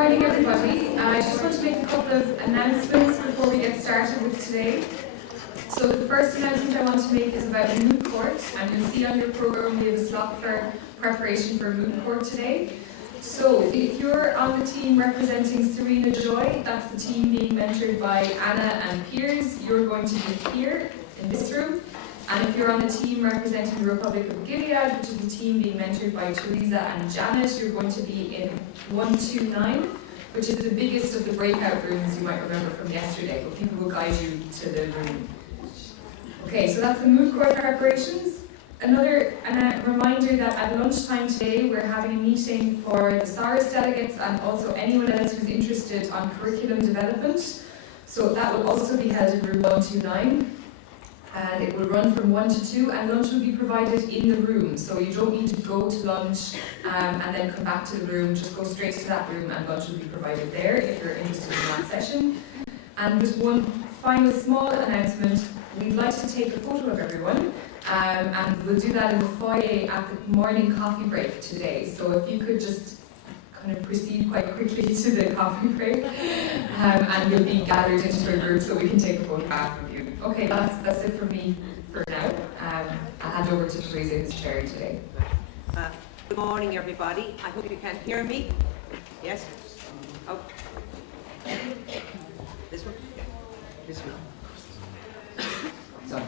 morning, everybody. I just want to make a couple of announcements before we get started with today. So the first announcement I want to make is about a moot court, and you'll see on your programme we have a slot for preparation for a moot court today. So if you're on the team representing Serena Joy, that's the team being mentored by Anna and Piers, you're going to be here in this room. And if you're on the team representing the Republic of Gilead, which is the team being mentored by Teresa and Janet, you're going to be in 129, which is the biggest of the breakout rooms you might remember from yesterday, but people will guide you to the room. Okay, so that's the moot court preparations. Another reminder that at lunchtime today we're having a meeting for the SARS delegates and also anyone else who's interested on curriculum development. So that will also be held in room 129. And it will run from 1 to 2, and lunch will be provided in the room. So you don't need to go to lunch and then come back to the room. Just go straight to that room and lunch will be provided there if you're interested in that session. And just one final small announcement. We'd like to take a photo of everyone, and we'll do that in the foyer at the morning coffee break today. So if you could just kind of proceed quite quickly to the coffee break, and you'll be gathered into a group so we can take a photograph of you. Okay, that's it for me for now. I'll hand over to Teresa, who's chairing today. Good morning, everybody. I hope you can hear me. Yes? Oh. This one? This one. Sorry.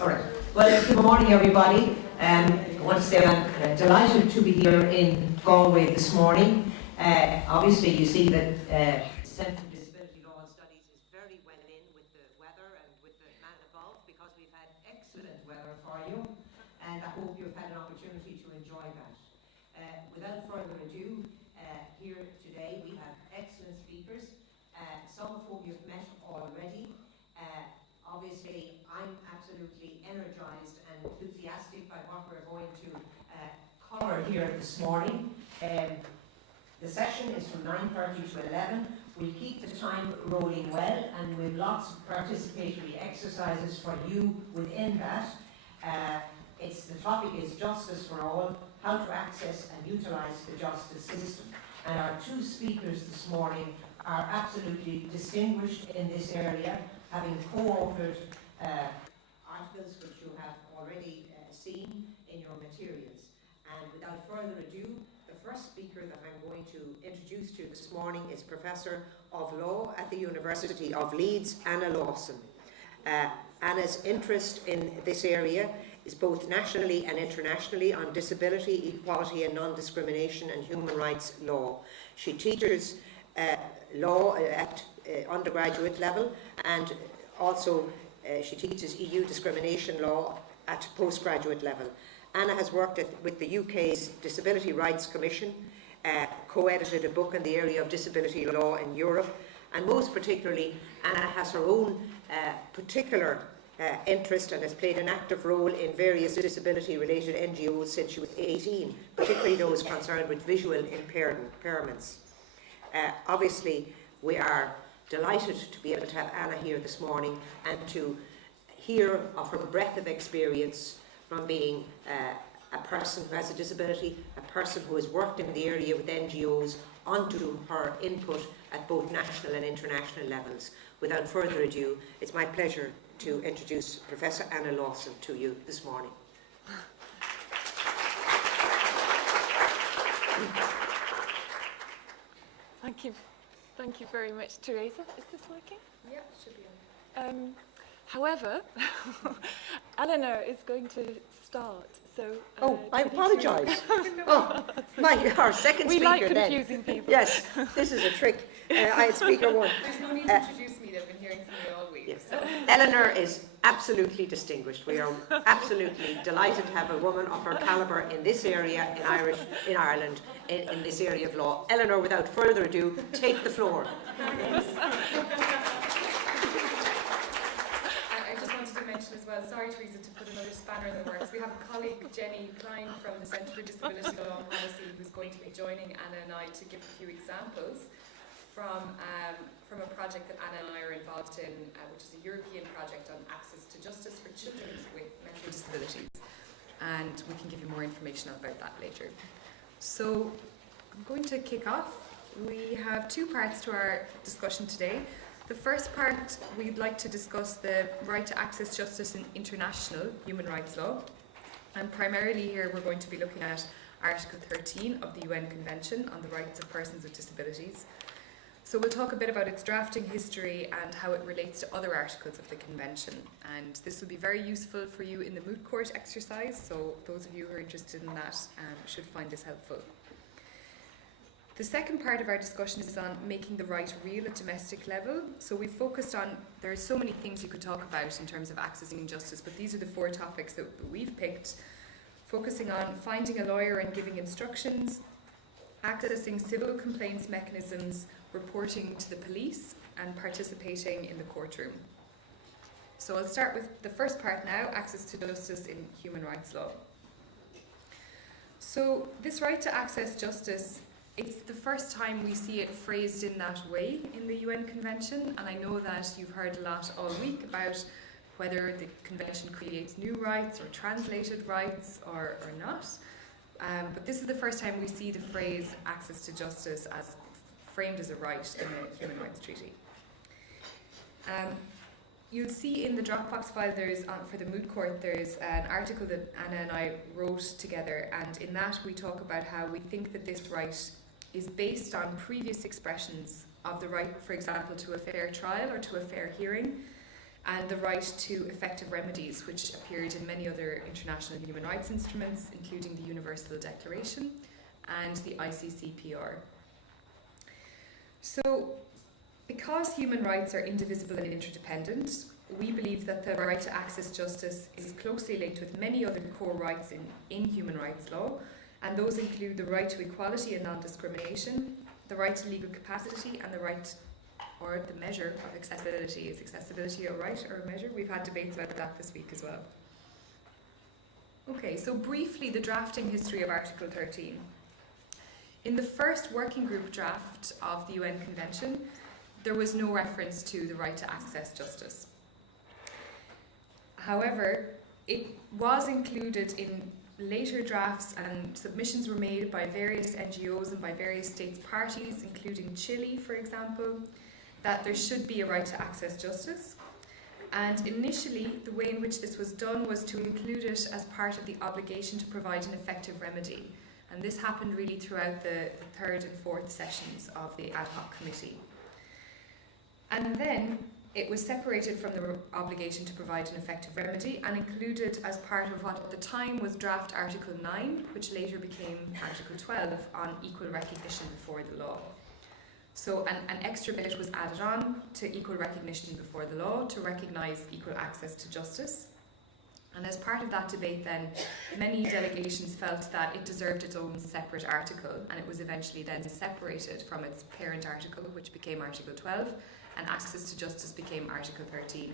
All right. Well, good morning, everybody. I want to say I'm delighted to be here in Galway this morning. Obviously, you see that Centre for Disability Law and Studies is very well in with the weather and with the man above, because we've had excellent weather for you, and I hope you've had an opportunity to enjoy that. Without further ado, here today we have excellent speakers, some of whom you've met already. Obviously, I'm absolutely energised and enthusiastic by what we're going to cover here this morning. The session is from 9:30 to 11. We'll keep the time rolling well, and we've lots of participatory exercises for you within that. The topic is Justice for All, how to access and utilise the justice system. And our two speakers this morning are absolutely distinguished in this area, having co-authored articles which you have already seen in your materials. And without further ado, the first speaker that I'm going to introduce to you this morning is Professor of Law at the University of Leeds, Anna Lawson. Anna's interest in this area is both nationally and internationally on disability, equality and non-discrimination and human rights law. She teaches law at undergraduate level, and also she teaches EU discrimination law at postgraduate level. Anna has worked with the UK's Disability Rights Commission, co-edited a book in the area of disability law in Europe, and most particularly Anna has her own particular interest and has played an active role in various disability-related NGOs since she was 18, particularly those concerned with visual impairments. Obviously, we are delighted to be able to have Anna here this morning and to hear of her breadth of experience from being a person who has a disability, a person who has worked in the area with NGOs, onto her input at both national and international levels. Without further ado, it's my pleasure to introduce Professor Anna Lawson to you this morning. Thank you very much, Teresa. Is this working? Yeah, it should be on. However, Eleanor is going to start. So. I apologise. Our second we speaker like confusing then. people. Yes, this is a trick. I had speaker one. There's no need to introduce me, they've been hearing from me all week. Yes. So. Eleanor is absolutely distinguished. We are absolutely delighted to have a woman of her calibre in this area in Ireland, in this area of law. Eleanor, without further ado, take the floor. I just wanted to mention as well, sorry Teresa to put another spanner in the works, we have a colleague, Jenny Klein from the Centre for Disability Law and Policy, who's going to be joining Anna and I to give a few examples from a project that Anna and I are involved in, which is a European project on access to justice for children with mental disabilities. And we can give you more information about that later. So I'm going to kick off We have two parts to our discussion today. The first part, we'd like to discuss the right to access justice in international human rights law. And primarily here we're going to be looking at Article 13 of the UN Convention on the Rights of Persons with Disabilities. So we'll talk a bit about its drafting history and how it relates to other articles of the Convention. And this will be very useful for you in the moot court exercise, so those of you who are interested in that should find this helpful. The second part of our discussion is on making the right real at domestic level. So we've focused on, there are so many things you could talk about in terms of accessing justice, but these are the four topics that we've picked, focusing on finding a lawyer and giving instructions, accessing civil complaints mechanisms, reporting to the police, and participating in the courtroom. So I'll start with the first part now, access to justice in human rights law. So this right to access justice, it's the first time we see it phrased in that way in the UN Convention, and I know that you've heard a lot all week about whether the Convention creates new rights or translated rights or not. But this is the first time we see the phrase access to justice as framed as a right in the Human Rights Treaty. You'll see in the Dropbox file for the moot court there's an article that Anna and I wrote together, and in that we talk about how we think that this right is based on previous expressions of the right, for example, to a fair trial or to a fair hearing, and the right to effective remedies, which appeared in many other international human rights instruments, including the Universal Declaration and the ICCPR. So, because human rights are indivisible and interdependent, we believe that the right to access justice is closely linked with many other core rights in human rights law, and those include the right to equality and non-discrimination, the right to legal capacity, and the right or the measure of accessibility. Is accessibility a right or a measure? We've had debates about that this week as well. Okay, so briefly the drafting history of Article 13. In the first working group draft of the UN Convention, there was no reference to the right to access justice. However, it was included in later drafts, and submissions were made by various NGOs and by various states parties, including Chile, for example, that there should be a right to access justice. And initially, the way in which this was done was to include it as part of the obligation to provide an effective remedy. And this happened really throughout the third and fourth sessions of the ad hoc committee. And then it was separated from the obligation to provide an effective remedy and included as part of what at the time was draft Article 9, which later became Article 12 on equal recognition before the law. So an extra bit was added on to equal recognition before the law to recognise equal access to justice. And as part of that debate then, many delegations felt that it deserved its own separate article, and it was eventually then separated from its parent article, which became Article 12, and access to justice became Article 13.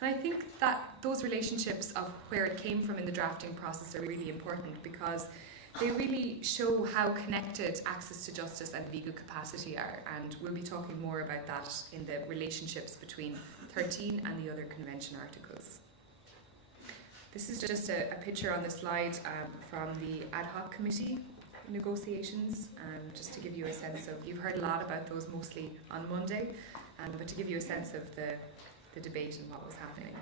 And I think that those relationships of where it came from in the drafting process are really important, because they really show how connected access to justice and legal capacity are, and we'll be talking more about that in the relationships between 13 and the other convention articles. This is just a picture on the slide from the ad hoc committee negotiations, just to give you a sense of, you've heard a lot about those mostly on Monday, but to give you a sense of the debate and what was happening.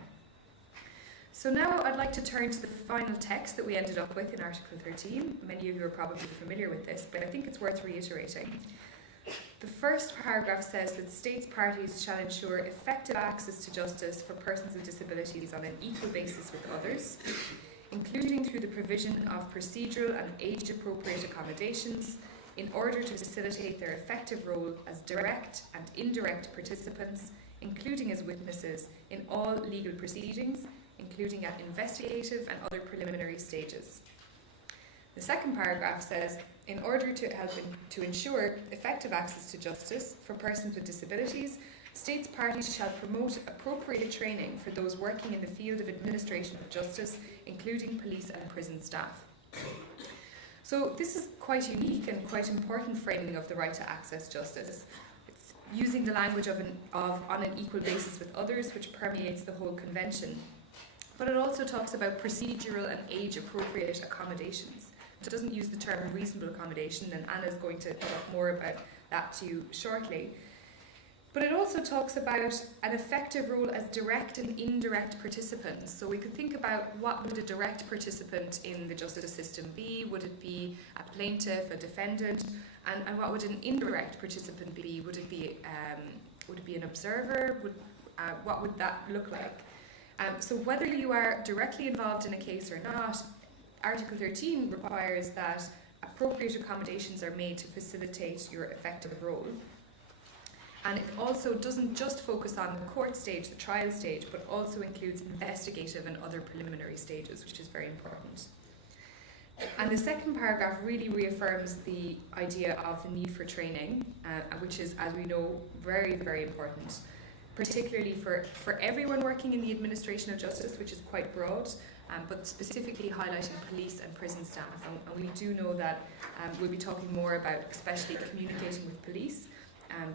So now I'd like to turn to the final text that we ended up with in Article 13. Many of you are probably familiar with this, but I think it's worth reiterating. The first paragraph says that states parties shall ensure effective access to justice for persons with disabilities on an equal basis with others, including through the provision of procedural and age-appropriate accommodations in order to facilitate their effective role as direct and indirect participants, including as witnesses in all legal proceedings, including at investigative and other preliminary stages. The second paragraph says, in order to help to ensure effective access to justice for persons with disabilities, states parties shall promote appropriate training for those working in the field of administration of justice, including police and prison staff. So this is quite unique and quite important framing of the right to access justice. It's using the language of on an equal basis with others, which permeates the whole convention. But it also talks about procedural and age-appropriate accommodations. It doesn't use the term reasonable accommodation, and Anna's going to talk more about that to you shortly. But it also talks about an effective role as direct and indirect participants. So we could think about what would a direct participant in the justice system be? Would it be a plaintiff, a defendant? And what would an indirect participant be? Would it be an observer? What would that look like? So whether you are directly involved in a case or not, Article 13 requires that appropriate accommodations are made to facilitate your effective role. And it also doesn't just focus on the court stage, the trial stage, but also includes investigative and other preliminary stages, which is very important. And the second paragraph really reaffirms the idea of the need for training, which is, as we know, very, very important, particularly for everyone working in the administration of justice, which is quite broad, but specifically highlighting police and prison staff. And we do know that we'll be talking more about especially communicating with police.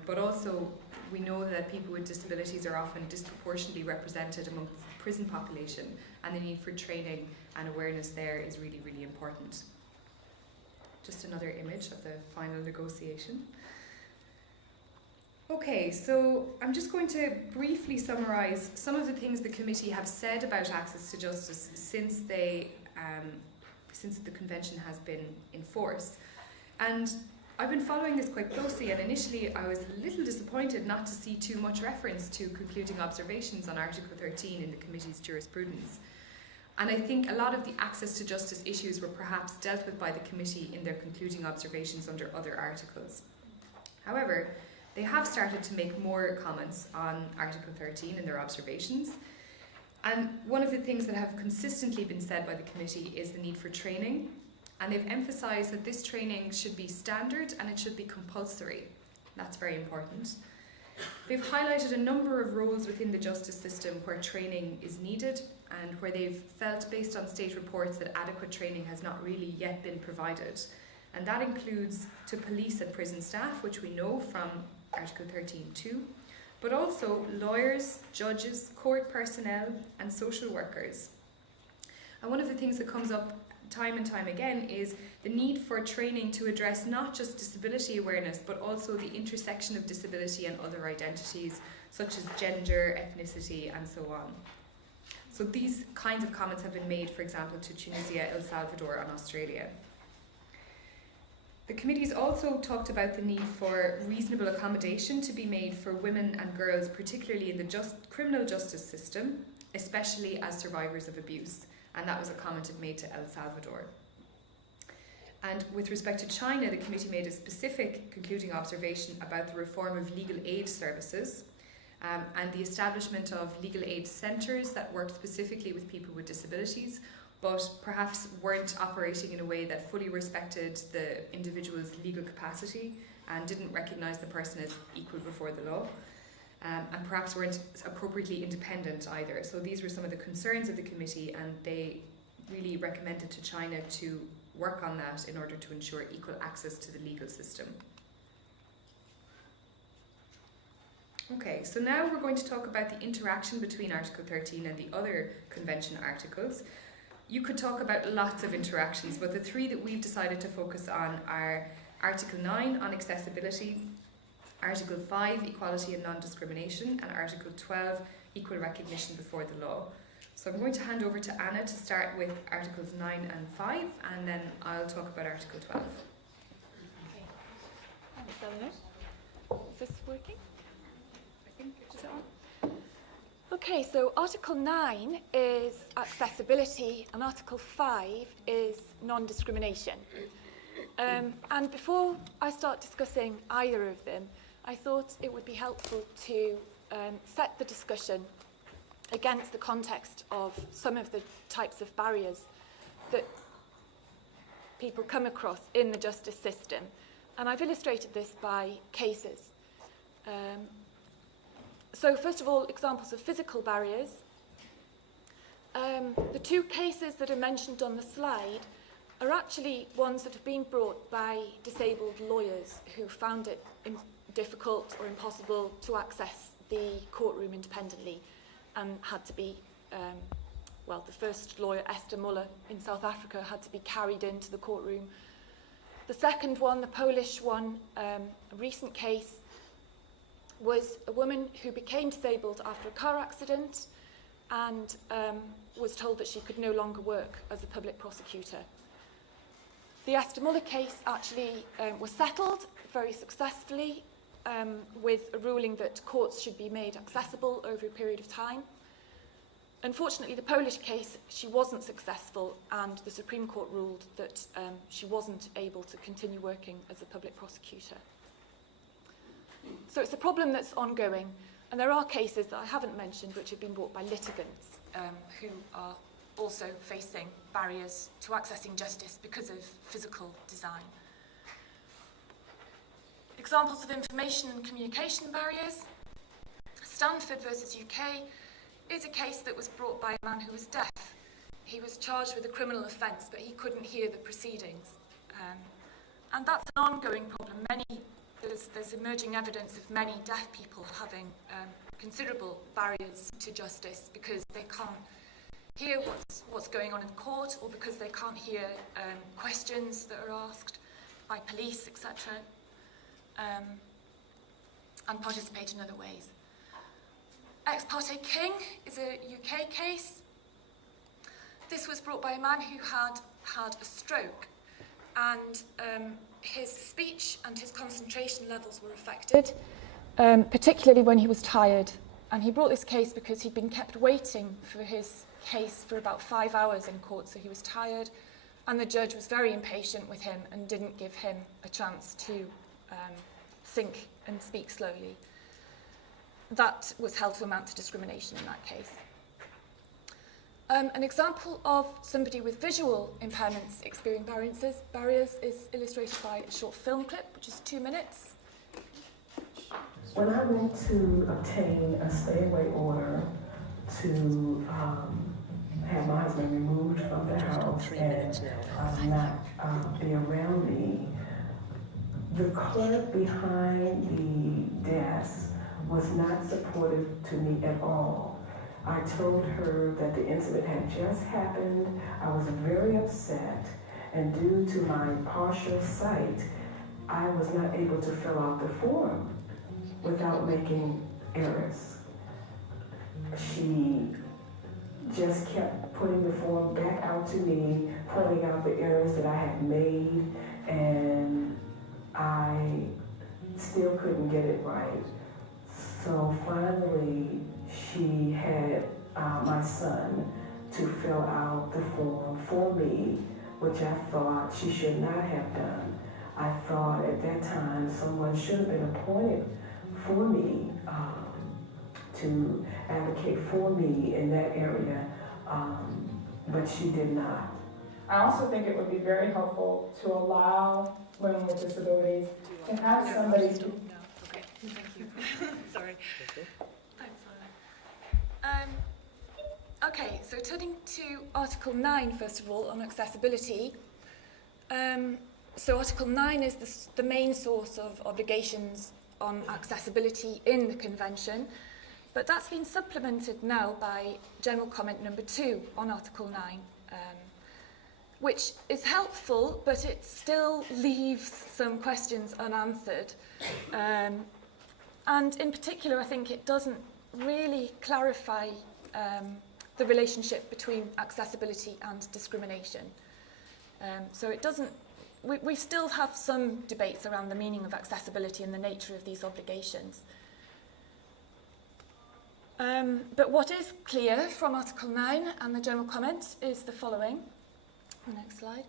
But also, we know that people with disabilities are often disproportionately represented among the prison population, and the need for training and awareness there is really, really important. Just another image of the final negotiation. Okay, so I'm just going to briefly summarise some of the things the committee have said about access to justice since the convention has been in force. And I've been following this quite closely, and initially I was a little disappointed not to see too much reference to concluding observations on Article 13 in the committee's jurisprudence. And I think a lot of the access to justice issues were perhaps dealt with by the committee in their concluding observations under other articles. However, they have started to make more comments on Article 13 in their observations. And one of the things that have consistently been said by the committee is the need for training. And they've emphasised that this training should be standard and it should be compulsory. That's very important. They've highlighted a number of roles within the justice system where training is needed and where they've felt, based on state reports, that adequate training has not really yet been provided. And that includes to police and prison staff, which we know from Article 13.2, but also lawyers, judges, court personnel and social workers. And one of the things that comes up time and time again is the need for training to address not just disability awareness, but also the intersection of disability and other identities, such as gender, ethnicity, and so on. So these kinds of comments have been made, for example, to Tunisia, El Salvador, and Australia. The committee's also talked about the need for reasonable accommodation to be made for women and girls, particularly in the criminal justice system, especially as survivors of abuse. And that was a comment it made to El Salvador. And with respect to China, the committee made a specific concluding observation about the reform of legal aid services and the establishment of legal aid centres that worked specifically with people with disabilities, but perhaps weren't operating in a way that fully respected the individual's legal capacity and didn't recognise the person as equal before the law. And perhaps weren't appropriately independent either. So these were some of the concerns of the committee, and they really recommended to China to work on that in order to ensure equal access to the legal system. Okay, so now we're going to talk about the interaction between Article 13 and the other convention articles. You could talk about lots of interactions, but the three that we've decided to focus on are Article 9 on accessibility, Article 5, equality and non-discrimination, and Article 12, equal recognition before the law. So I'm going to hand over to Anna to start with Articles 9 and 5, and then I'll talk about Article 12. Okay. Thanks, Eleanor. Is this working? I think it's on. Okay, so Article 9 is accessibility and Article 5 is non-discrimination. And before I start discussing either of them, I thought it would be helpful to set the discussion against the context of some of the types of barriers that people come across in the justice system. And I've illustrated this by cases. So first of all, examples of physical barriers. The two cases that are mentioned on the slide are actually ones that have been brought by disabled lawyers who found it difficult or impossible to access the courtroom independently and had to be, the first lawyer, Esther Muller in South Africa, had to be carried into the courtroom The second one, the Polish one, a recent case, was a woman who became disabled after a car accident and was told that she could no longer work as a public prosecutor. The Esther Muller case actually was settled very successfully with a ruling that courts should be made accessible over a period of time. Unfortunately, the Polish case, she wasn't successful, and the Supreme Court ruled that she wasn't able to continue working as a public prosecutor. So it's a problem that's ongoing, and there are cases that I haven't mentioned which have been brought by litigants who are also facing barriers to accessing justice because of physical design. Examples of information and communication barriers. Stanford versus UK is a case that was brought by a man who was deaf. He was charged with a criminal offence, but he couldn't hear the proceedings. And that's an ongoing problem. There's emerging evidence of many deaf people having considerable barriers to justice because they can't hear what's going on in court, or because they can't hear questions that are asked by police, etc., and participate in other ways. Ex parte King is a UK case. This was brought by a man who had a stroke, and his speech and his concentration levels were affected, particularly when he was tired. And he brought this case because he'd been kept waiting for his case for about 5 hours in court, so he was tired, and the judge was very impatient with him and didn't give him a chance to think and speak slowly. That was held to amount to discrimination in that case. An example of somebody with visual impairments experiencing barriers is illustrated by a short film clip, which is 2 minutes. When I went to obtain a stay-away order to have my husband removed from the house and not be around me, the clerk behind the desk was not supportive to me at all. I told her that the incident had just happened. I was very upset, and due to my partial sight, I was not able to fill out the form without making errors. She just kept putting the form back out to me, pointing out the errors that I had made, and I still couldn't get it right. So finally, she had my son to fill out the form for me, which I thought she should not have done. I thought at that time someone should have been appointed for me to advocate for me in that area, but she did not. I also think it would be very helpful to allow women with disabilities to have somebody who... Okay, thank you. Sorry. Thanks, Anna. Okay, so turning to Article 9, first of all, on accessibility. So Article 9 is the main source of obligations on accessibility in the Convention, but that's been supplemented now by General Comment number 2 on Article 9, which is helpful, but it still leaves some questions unanswered. And in particular, I think it doesn't really clarify the relationship between accessibility and discrimination. So it doesn't, we still have some debates around the meaning of accessibility and the nature of these obligations. But what is clear from Article 9 and the General Comment is the following. The next slide.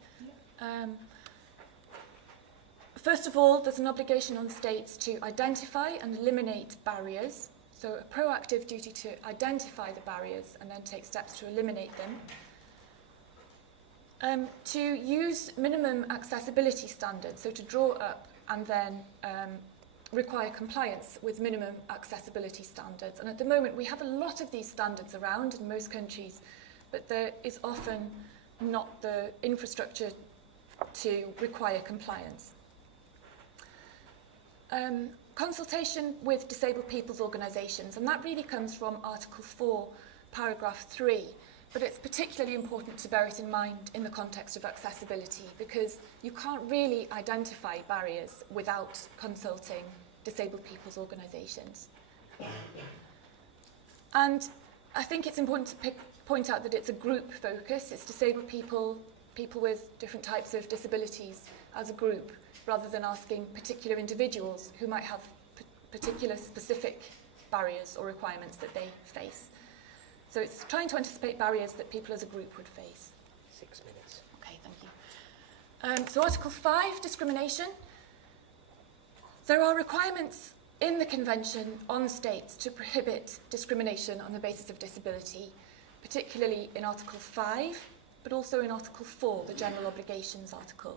First of all, there's an obligation on states to identify and eliminate barriers. So a proactive duty to identify the barriers and then take steps to eliminate them. To use minimum accessibility standards, so to draw up and then require compliance with minimum accessibility standards. And at the moment, we have a lot of these standards around in most countries, but there is often not the infrastructure to require compliance. Consultation with disabled people's organisations, and that really comes from Article 4, paragraph 3, But it's particularly important to bear it in mind in the context of accessibility, because you can't really identify barriers without consulting disabled people's organisations. And I think it's important to point out that it's a group focus. It's disabled people, people with different types of disabilities as a group, rather than asking particular individuals who might have particular specific barriers or requirements that they face. So it's trying to anticipate barriers that people as a group would face. 6 minutes. Okay, thank you. So Article 5, discrimination. There are requirements in the Convention on states to prohibit discrimination on the basis of disability, particularly in Article 5, but also in Article 4, the General Obligations article.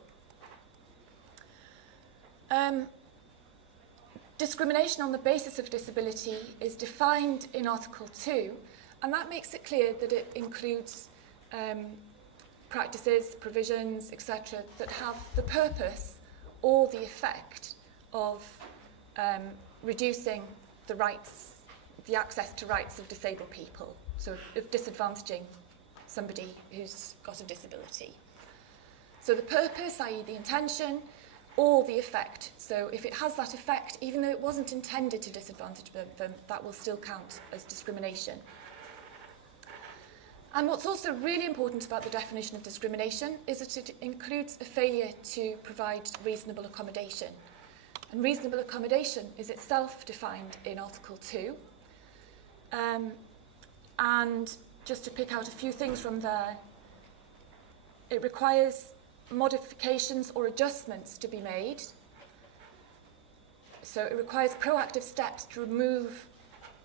Discrimination on the basis of disability is defined in Article 2, and that makes it clear that it includes practices, provisions, etc., that have the purpose or the effect of reducing the rights, the access to rights of disabled people, so of disadvantaging somebody who's got a disability. So the purpose, i.e. the intention, or the effect. So if it has that effect, even though it wasn't intended to disadvantage them, that will still count as discrimination. And what's also really important about the definition of discrimination is that it includes a failure to provide reasonable accommodation. And reasonable accommodation is itself defined in Article 2. And just to pick out a few things from there, it requires modifications or adjustments to be made. So it requires proactive steps to remove,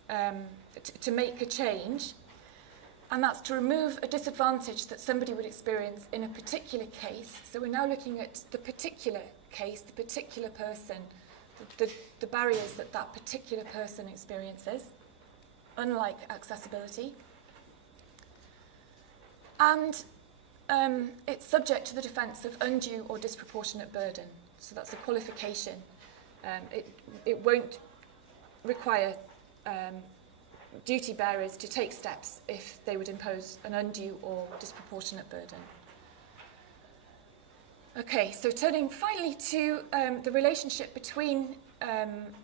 to make a change. And that's to remove a disadvantage that somebody would experience in a particular case. So we're now looking at the particular case, the particular person, the barriers that that particular person experiences, unlike accessibility. And it's subject to the defence of undue or disproportionate burden. So that's a qualification. It won't require duty bearers to take steps if they would impose an undue or disproportionate burden. Okay, so turning finally to the relationship between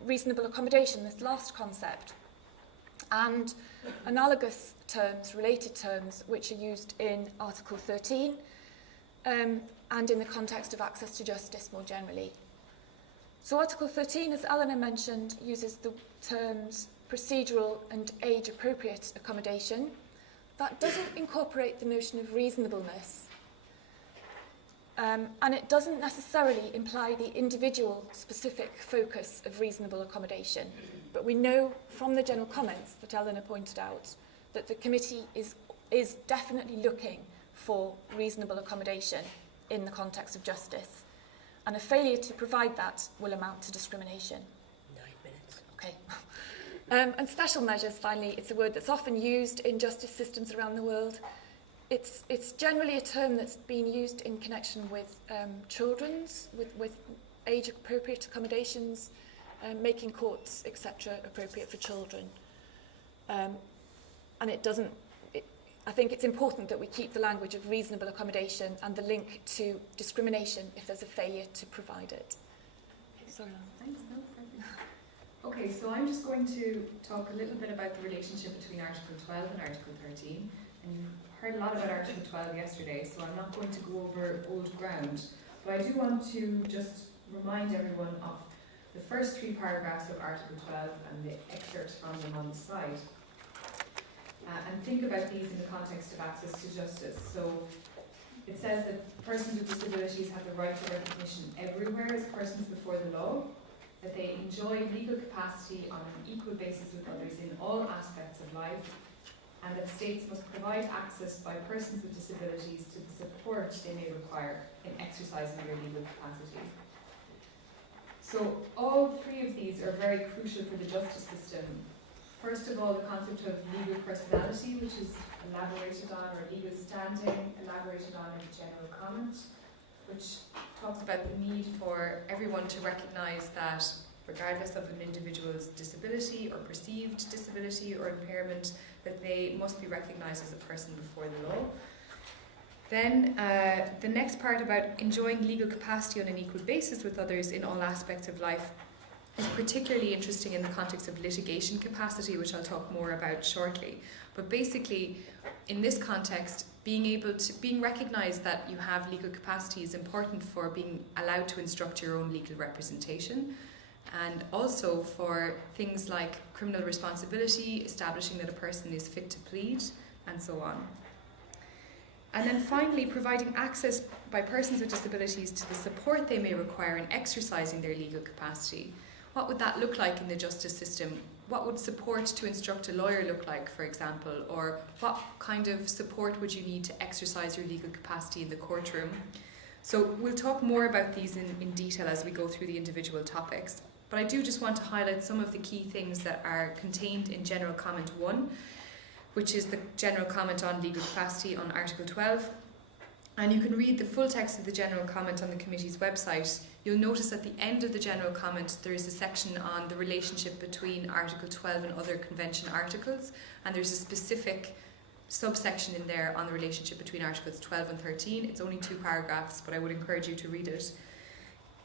reasonable accommodation, this last concept, and analogous terms, related terms, which are used in Article 13 and in the context of access to justice more generally. So Article 13, as Eleanor mentioned, uses the terms procedural and age-appropriate accommodation. That doesn't incorporate the notion of reasonableness. And it doesn't necessarily imply the individual specific focus of reasonable accommodation. But we know from the general comments that Eleanor pointed out that the committee is definitely looking for reasonable accommodation in the context of justice. And a failure to provide that will amount to discrimination. 9 minutes. Okay. And special measures, finally, it's a word that's often used in justice systems around the world. It's generally a term that's been used in connection with children's, with age-appropriate accommodations, making courts, etc., appropriate for children. And it doesn't, I think it's important that we keep the language of reasonable accommodation and the link to discrimination if there's a failure to provide it. Sorry. Thanks, no, perfect. Okay, so I'm just going to talk a little bit about the relationship between Article 12 and Article 13. And you heard a lot about Article 12 yesterday, so I'm not going to go over old ground. But I do want to just remind everyone of the first 3 paragraphs of Article 12 and the excerpt from them on the slide. And think about these in the context of access to justice. So it says that persons with disabilities have the right to recognition everywhere as persons before the law, that they enjoy legal capacity on an equal basis with others in all aspects of life, and that states must provide access by persons with disabilities to the support they may require in exercising their legal capacity. So all 3 of these are very crucial for the justice system. First of all, the concept of legal personality, which is elaborated on, or legal standing, elaborated on in the general comment, which talks about the need for everyone to recognise that regardless of an individual's disability or perceived disability or impairment, that they must be recognised as a person before the law. Then the next part about enjoying legal capacity on an equal basis with others in all aspects of life is particularly interesting in the context of litigation capacity, which I'll talk more about shortly. But basically, in this context, being recognised that you have legal capacity is important for being allowed to instruct your own legal representation, and also for things like criminal responsibility, establishing that a person is fit to plead, and so on. And then finally, providing access by persons with disabilities to the support they may require in exercising their legal capacity. What would that look like in the justice system? What would support to instruct a lawyer look like, for example? Or what kind of support would you need to exercise your legal capacity in the courtroom? So we'll talk more about these in detail as we go through the individual topics. But I do just want to highlight some of the key things that are contained in General Comment 1, which is the general comment on legal capacity on Article 12. And you can read the full text of the general comment on the committee's website. You'll notice at the end of the general comment there is a section on the relationship between Article 12 and other convention articles, and there's a specific subsection in there on the relationship between Articles 12 and 13. It's only 2 paragraphs, but I would encourage you to read it.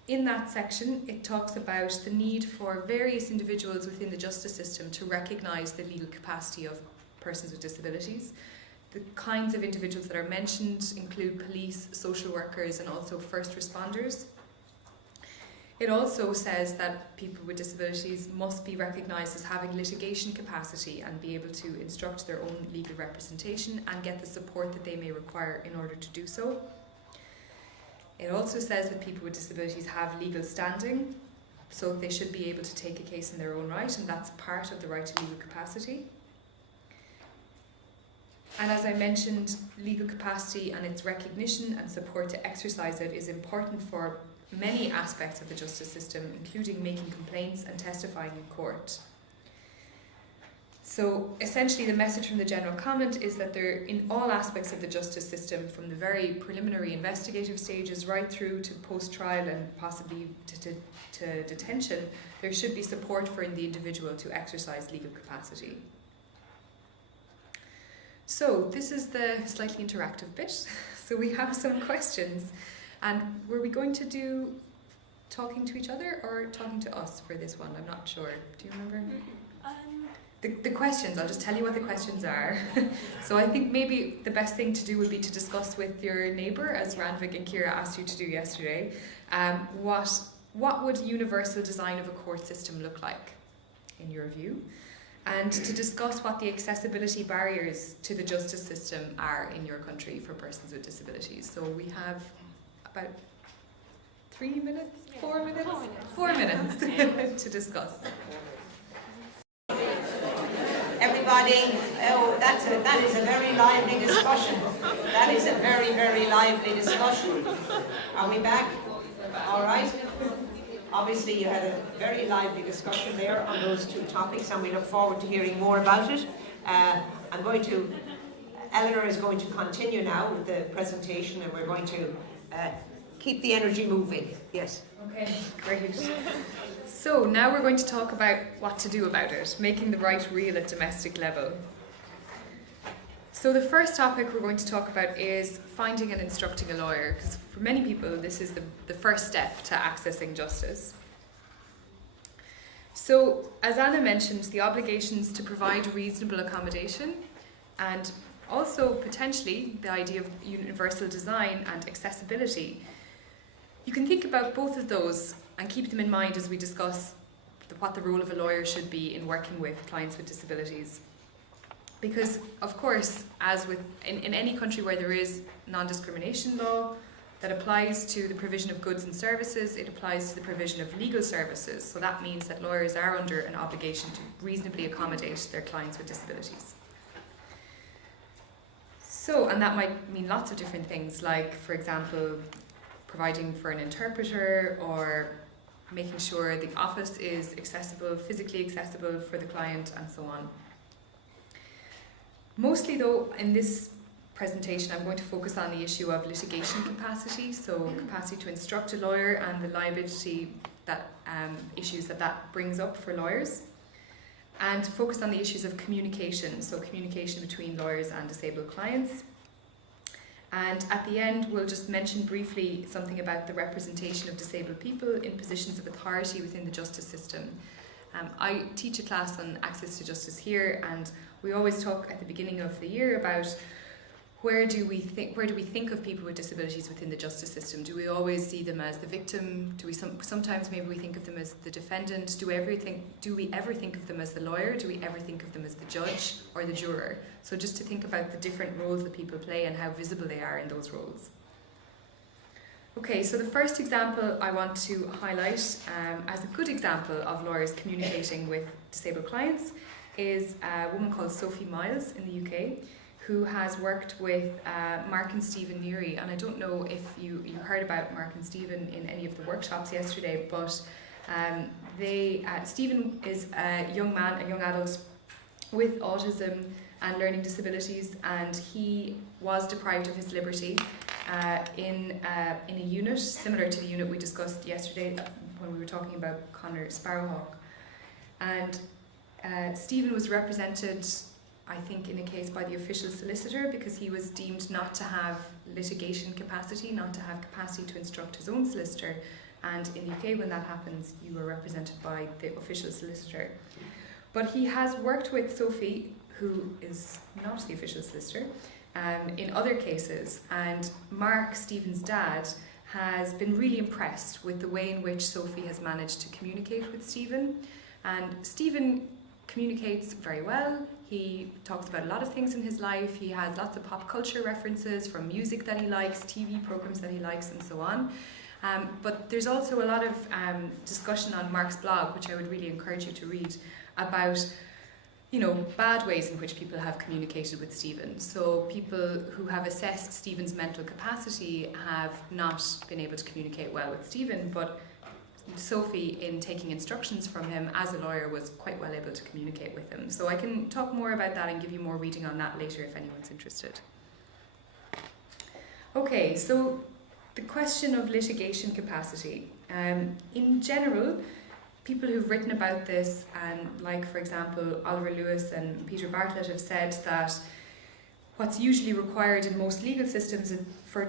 In that section, it talks about the need for various individuals within the justice system to recognise the legal capacity of persons with disabilities. The kinds of individuals that are mentioned include police, social workers, and also first responders. It also says that people with disabilities must be recognised as having litigation capacity and be able to instruct their own legal representation and get the support that they may require in order to do so. It also says that people with disabilities have legal standing, so they should be able to take a case in their own right, and that's part of the right to legal capacity. And as I mentioned, legal capacity and its recognition and support to exercise it is important for many aspects of the justice system, including making complaints and testifying in court. So essentially the message from the general comment is that there, in all aspects of the justice system, from the very preliminary investigative stages right through to post-trial and possibly to detention, there should be support for the individual to exercise legal capacity. So this is the slightly interactive bit. So we have some questions. And were we going to do talking to each other or talking to us for this one? I'm not sure. Do you remember? The questions, I'll just tell you what the questions are. So I think maybe the best thing to do would be to discuss with your neighbour, as Ranvik and Kira asked you to do yesterday, what would universal design of a court system look like, in your view? And to discuss what the accessibility barriers to the justice system are in your country for persons with disabilities. So we have about 3 minutes, 4 minutes? 4 minutes to discuss. Everybody, oh, that is a very lively discussion. That is a very, very lively discussion. Are we back? All right. Obviously, you had a very lively discussion there on those 2 topics, and we look forward to hearing more about it. Eleanor is going to continue now with the presentation, and we're going to keep the energy moving. Yes. Okay, great. So now we're going to talk about what to do about it, making the right real at domestic level. So the first topic we're going to talk about is finding and instructing a lawyer, because for many people this is the first step to accessing justice. So as Anna mentioned, the obligations to provide reasonable accommodation and also potentially the idea of universal design and accessibility. You can think about both of those and keep them in mind as we discuss what the role of a lawyer should be in working with clients with disabilities. Because, of course, as with in any country where there is non-discrimination law that applies to the provision of goods and services, it applies to the provision of legal services. So that means that lawyers are under an obligation to reasonably accommodate their clients with disabilities. So, and that might mean lots of different things, like, for example, providing for an interpreter or making sure the office is accessible, physically accessible for the client, and so on. Mostly though, in this presentation, I'm going to focus on the issue of litigation capacity, so capacity to instruct a lawyer and the liability that issues that brings up for lawyers, and focus on the issues of communication, so communication between lawyers and disabled clients. And at the end, we'll just mention briefly something about the representation of disabled people in positions of authority within the justice system. I teach a class on access to justice here, and we always talk at the beginning of the year about where do we think of people with disabilities within the justice system? Do we always see them as the victim? Do we sometimes maybe we think of them as the defendant? Do we ever think of them as the lawyer? Do we ever think of them as the judge or the juror? So just to think about the different roles that people play and how visible they are in those roles. Okay, so the first example I want to highlight as a good example of lawyers communicating with disabled clients is a woman called Sophie Miles in the UK, who has worked with Mark and Stephen Neary. And I don't know if you heard about Mark and Stephen in any of the workshops yesterday, but Stephen is a young adult with autism and learning disabilities, and he was deprived of his liberty in a unit similar to the unit we discussed yesterday when we were talking about Conor Sparrowhawk. And Stephen was represented, I think, in a case by the official solicitor because he was deemed not to have litigation capacity, not to have capacity to instruct his own solicitor. And in the UK, when that happens, you are represented by the official solicitor. But he has worked with Sophie, who is not the official solicitor, in other cases. And Mark, Stephen's dad, has been really impressed with the way in which Sophie has managed to communicate with Stephen. And Stephen communicates very well. He talks about a lot of things in his life. He has lots of pop culture references from music that he likes, TV programs that he likes, and so on. But there's also a lot of discussion on Mark's blog, which I would really encourage you to read, about bad ways in which people have communicated with Stephen. So people who have assessed Stephen's mental capacity have not been able to communicate well with Stephen, but Sophie, in taking instructions from him as a lawyer, was quite well able to communicate with him. So I can talk more about that and give you more reading on that later if anyone's interested. Okay, so the question of litigation capacity. In general, people who've written about this, and like for example Oliver Lewis and Peter Bartlett, have said that what's usually required in most legal systems is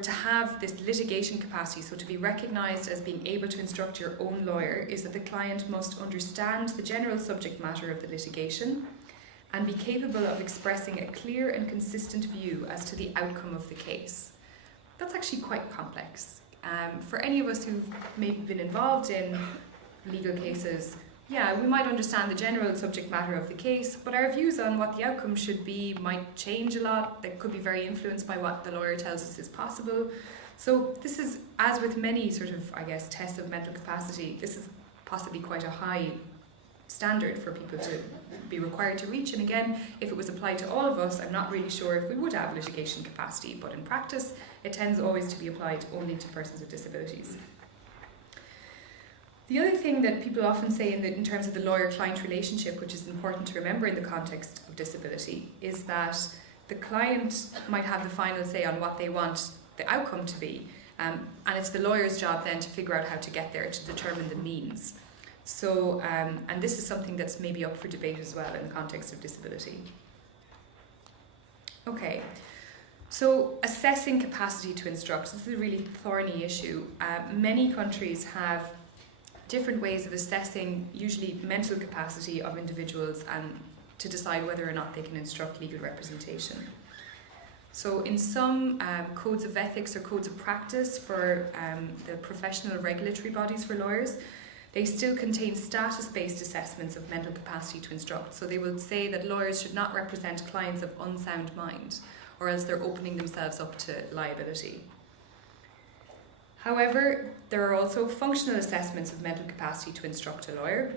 to have this litigation capacity, so to be recognised as being able to instruct your own lawyer, is that the client must understand the general subject matter of the litigation and be capable of expressing a clear and consistent view as to the outcome of the case. That's actually quite complex. For any of us who've maybe been involved in legal cases, yeah, we might understand the general subject matter of the case, but our views on what the outcome should be might change a lot. They could be very influenced by what the lawyer tells us is possible. So this is, as with many sort of, tests of mental capacity, this is possibly quite a high standard for people to be required to reach. And again, if it was applied to all of us, I'm not really sure if we would have litigation capacity, but in practice, it tends always to be applied only to persons with disabilities. The other thing that people often say in terms of the lawyer-client relationship, which is important to remember in the context of disability, is that the client might have the final say on what they want the outcome to be, and it's the lawyer's job then to figure out how to get there, to determine the means. So, and this is something that's maybe up for debate as well in the context of disability. Okay, so assessing capacity to instruct, this is a really thorny issue. Many countries have different ways of assessing usually mental capacity of individuals and to decide whether or not they can instruct legal representation. So in some codes of ethics or codes of practice for the professional regulatory bodies for lawyers, they still contain status-based assessments of mental capacity to instruct. So they will say that lawyers should not represent clients of unsound mind, or else they're opening themselves up to liability. However, there are also functional assessments of mental capacity to instruct a lawyer,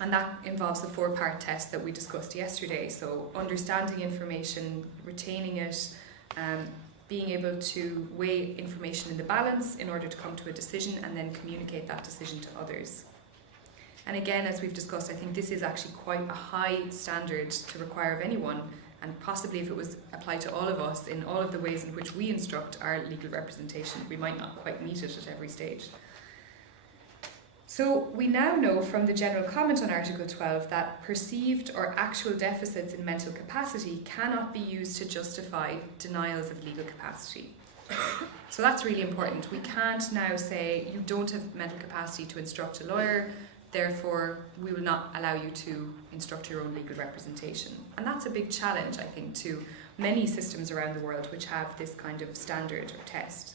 and that involves the 4-part test that we discussed yesterday. So understanding information, retaining it, being able to weigh information in the balance in order to come to a decision and then communicate that decision to others. And again, as we've discussed, I think this is actually quite a high standard to require of anyone and possibly if it was applied to all of us in all of the ways in which we instruct our legal representation, we might not quite meet it at every stage. So we now know from the general comment on Article 12 that perceived or actual deficits in mental capacity cannot be used to justify denials of legal capacity. So that's really important. We can't now say you don't have mental capacity to instruct a lawyer, therefore we will not allow you to instruct your own legal representation. And that's a big challenge, I think, to many systems around the world which have this kind of standard or test.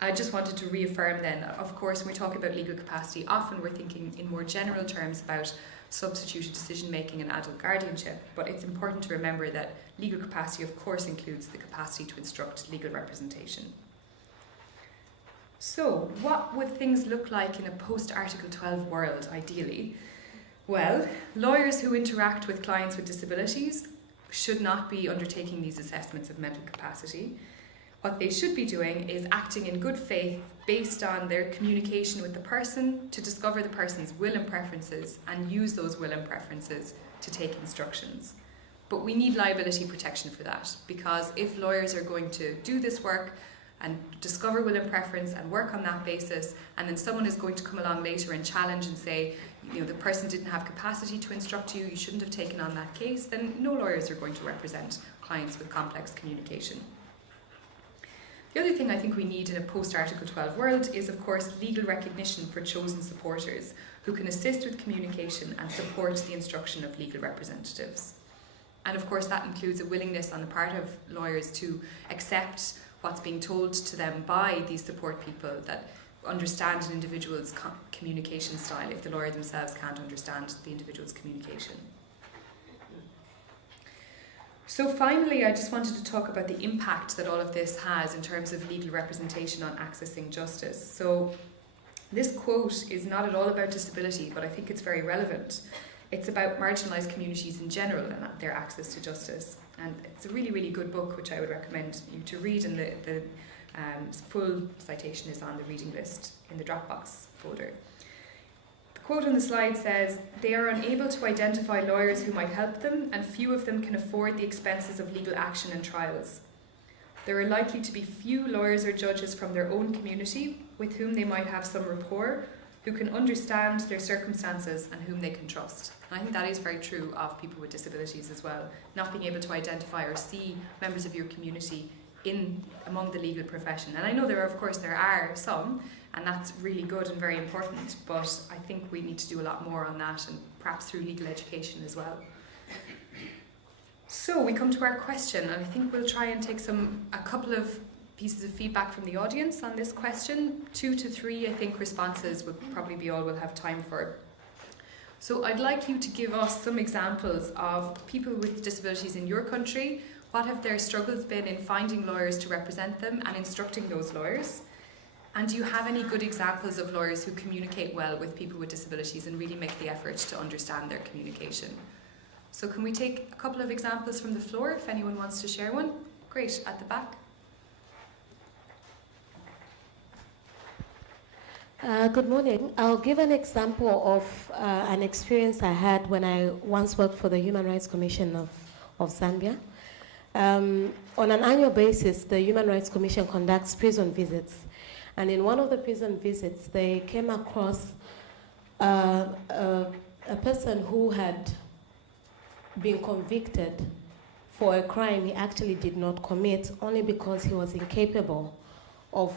I just wanted to reaffirm then, of course, when we talk about legal capacity, often we're thinking in more general terms about substituted decision making and adult guardianship, but it's important to remember that legal capacity of course includes the capacity to instruct legal representation. So what would things look like in a post-Article 12 world, ideally? Well, lawyers who interact with clients with disabilities should not be undertaking these assessments of mental capacity. What they should be doing is acting in good faith based on their communication with the person to discover the person's will and preferences and use those will and preferences to take instructions. But we need liability protection for that, because if lawyers are going to do this work and discover will and preference and work on that basis, and then someone is going to come along later and challenge and say, you know, the person didn't have capacity to instruct you, you shouldn't have taken on that case, then no lawyers are going to represent clients with complex communication. The other thing I think we need in a post-Article 12 world is, of course, legal recognition for chosen supporters who can assist with communication and support the instruction of legal representatives. And of course that includes a willingness on the part of lawyers to accept what's being told to them by these support people that understand an individual's communication style if the lawyer themselves can't understand the individual's communication. So finally, I just wanted to talk about the impact that all of this has in terms of legal representation on accessing justice. So this quote is not at all about disability, but I think it's very relevant. It's about marginalised communities in general and their access to justice. And it's a really, really good book, which I would recommend you to read, and the full citation is on the reading list in the Dropbox folder. The quote on the slide says, "They are unable to identify lawyers who might help them, and few of them can afford the expenses of legal action and trials. There are likely to be few lawyers or judges from their own community with whom they might have some rapport, who can understand their circumstances and whom they can trust." And I think that is very true of people with disabilities as well, not being able to identify or see members of your community among the legal profession. And I know there are some, and that's really good and very important, but I think we need to do a lot more on that, and perhaps through legal education as well. So we come to our question, and I think we'll try and take a couple of pieces of feedback from the audience on this question. 2 to 3, I think, responses would probably be all we'll have time for. So I'd like you to give us some examples of people with disabilities in your country. What have their struggles been in finding lawyers to represent them and instructing those lawyers? And do you have any good examples of lawyers who communicate well with people with disabilities and really make the effort to understand their communication? So can we take a couple of examples from the floor if anyone wants to share one? Great, at the back. Good morning. I'll give an example of an experience I had when I once worked for the Human Rights Commission of Zambia. On an annual basis, the Human Rights Commission conducts prison visits. And in one of the prison visits, they came across a person who had been convicted for a crime he actually did not commit, only because he was incapable of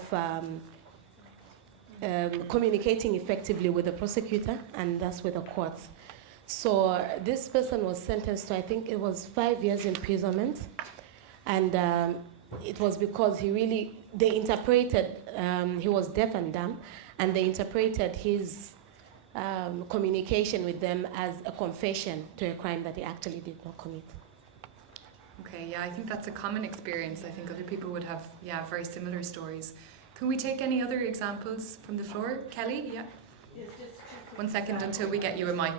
communicating effectively with the prosecutor and thus with the courts. So this person was sentenced to, I think it was 5 years imprisonment, and it was because they interpreted, he was deaf and dumb, and they interpreted his communication with them as a confession to a crime that he actually did not commit. Okay, yeah, I think that's a common experience. I think other people would have, very similar stories. Can we take any other examples from the floor? Kelly, yeah? Yes, just 1 second until we get you a mic.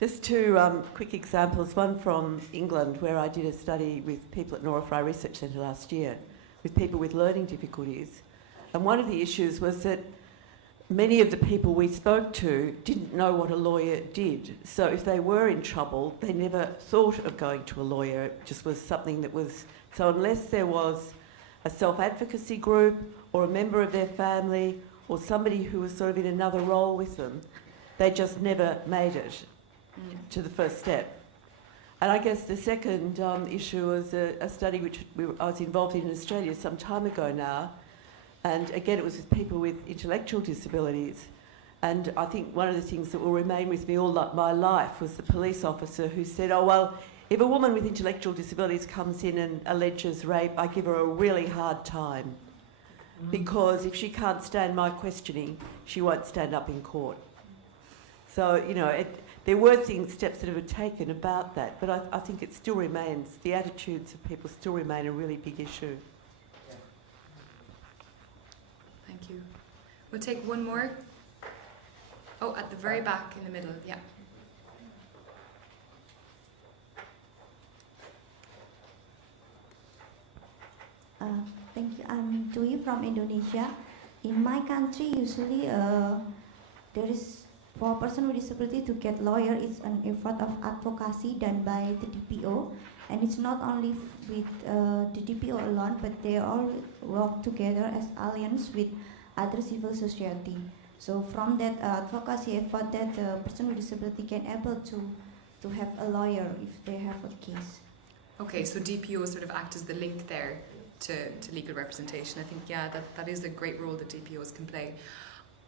Just 2 quick examples, one from England, where I did a study with people at Nora Fry Research Centre last year, with people with learning difficulties. And one of the issues was that many of the people we spoke to didn't know what a lawyer did. So if they were in trouble, they never thought of going to a lawyer. It just was something that was... So unless there was a self-advocacy group or a member of their family or somebody who was sort of in another role with them, they just never made it to the first step. And I guess the second issue was a study which I was involved in Australia some time ago now. And again, it was with people with intellectual disabilities. And I think one of the things that will remain with me all my life was the police officer who said, oh, well, if a woman with intellectual disabilities comes in and alleges rape, I give her a really hard time. Because if she can't stand my questioning, she won't stand up in court. So, you know, there were steps that have been taken about that, but I think it still remains, the attitudes of people still remain a really big issue. Thank you. We'll take one more. Oh, at the very back in the middle, yeah. Thank you. I'm Dwi from Indonesia. In my country, usually there is, for a person with disability to get lawyer, it's an effort of advocacy done by the DPO. And it's not only with the DPO alone, but they all work together as alliance with other civil society. So from that advocacy effort, that the person with disability can able to have a lawyer if they have a case. Okay, so DPO sort of act as the link there to legal representation. I think, yeah, that is a great role that DPOs can play.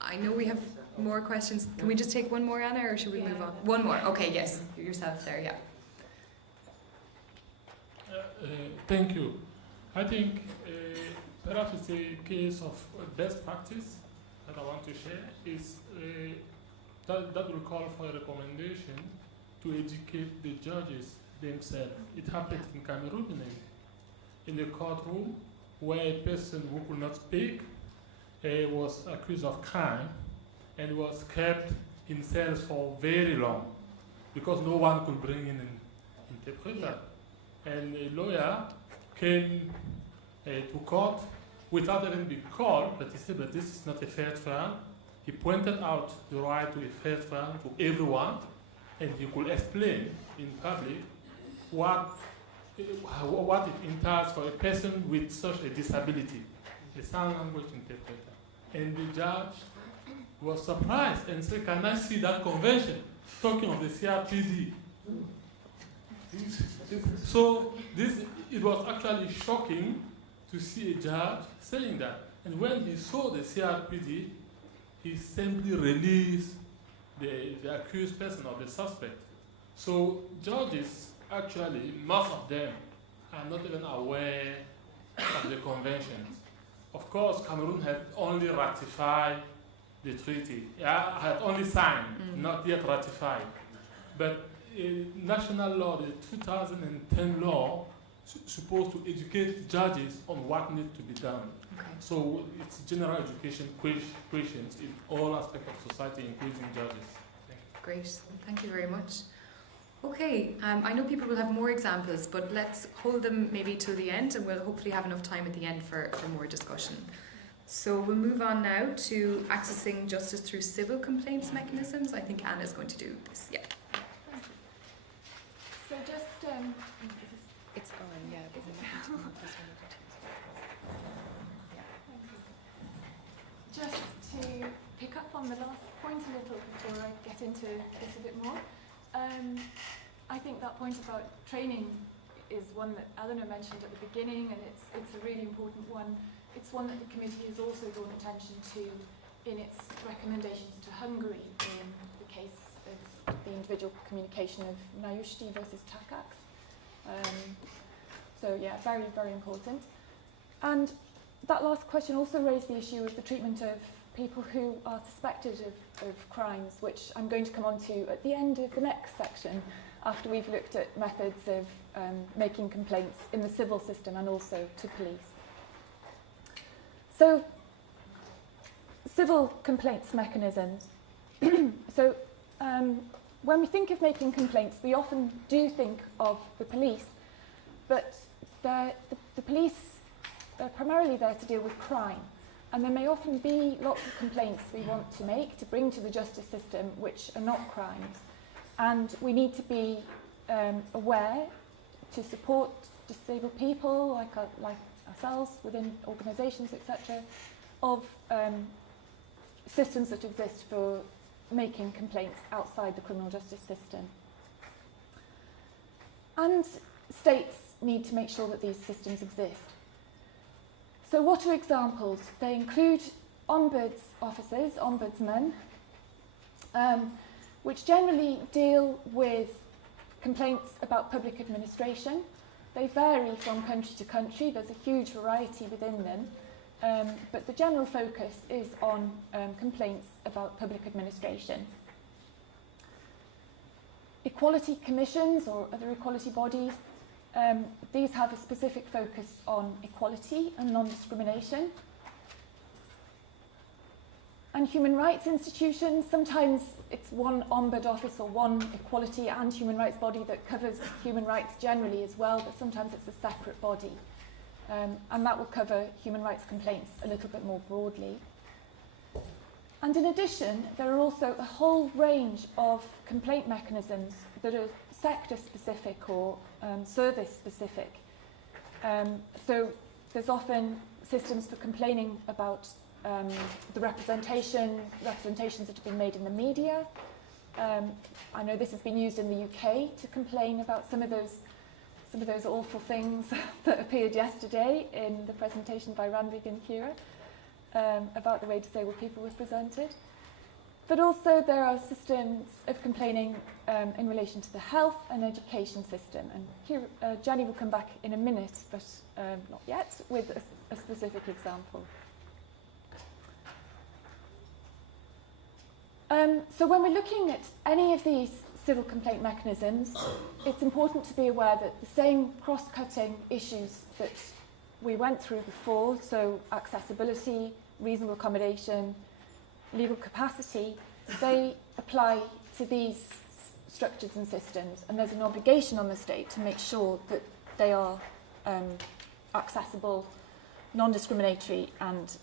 I know we have more questions. Can we just take one more, Anna, or should we move on? One more. Okay, yes, yourself there, yeah. Thank you. I think perhaps it's a case of best practice that I want to share is that will call for a recommendation to educate the judges themselves. It happened in Cameroon in the courtroom where a person who could not speak was accused of crime and was kept in cells for very long because no one could bring in an interpreter. And a lawyer came to court without even being called, but he said, but this is not a fair trial. He pointed out the right to a fair trial to everyone, and he could explain in public what it entails for a person with such a disability, a sign language interpreter. And the judge was surprised and said, can I see that convention? Talking of the CRPD. So it was actually shocking to see a judge saying that. And when he saw the CRPD, he simply released the accused person or the suspect. So judges, actually, most of them are not even aware of the conventions. Of course, Cameroon had only ratified the treaty. Had only signed, not yet ratified. But national law, the 2010 law, supposed to educate judges on what needs to be done. Okay. So it's general education questions in all aspects of society, including judges. Great, thank you very much. Okay, I know people will have more examples, but let's hold them maybe till the end, and we'll hopefully have enough time at the end for more discussion. So we'll move on now to accessing justice through civil complaints mechanisms. I think Anna's going to do this. Yeah. So just it's on, yeah. Just to pick up on the last point a little before I get into this a bit more. I think that point about training is one that Eleanor mentioned at the beginning, and it's a really important one. It's one that the committee has also drawn attention to in its recommendations to Hungary in the case of the individual communication of Nayushti versus Takacs. So yeah, very, very important. And that last question also raised the issue of the treatment of people who are suspected of crimes, which I'm going to come on to at the end of the next section, after we've looked at methods of making complaints in the civil system and also to police. So, civil complaints mechanisms. So, when we think of making complaints, we often do think of the police, but the police are primarily there to deal with crime. And there may often be lots of complaints we want to make, to bring to the justice system, which are not crimes. And we need to be aware to support disabled people like ourselves within organisations, etc., of systems that exist for making complaints outside the criminal justice system. And states need to make sure that these systems exist. So what are examples? They include ombuds offices, ombudsmen, which generally deal with complaints about public administration. They vary from country to country. There's a huge variety within them. But the general focus is on complaints about public administration. Equality commissions or other equality bodies, these have a specific focus on equality and non-discrimination. And human rights institutions, sometimes it's one ombud office or one equality and human rights body that covers human rights generally as well, but sometimes it's a separate body. And that will cover human rights complaints a little bit more broadly. And in addition, there are also a whole range of complaint mechanisms that are sector-specific or service-specific. So there's often systems for complaining about the representations that have been made in the media. I know this has been used in the UK to complain about some of those awful things that appeared yesterday in the presentation by Ranvig and Kira about the way disabled people were presented. But also there are systems of complaining in relation to the health and education system. And here, Jenny will come back in a minute, but not yet, with a specific example. So when we're looking at any of these civil complaint mechanisms, it's important to be aware that the same cross-cutting issues that we went through before, so accessibility, reasonable accommodation, legal capacity, they apply to these structures and systems, and there's an obligation on the state to make sure that they are accessible, non-discriminatory and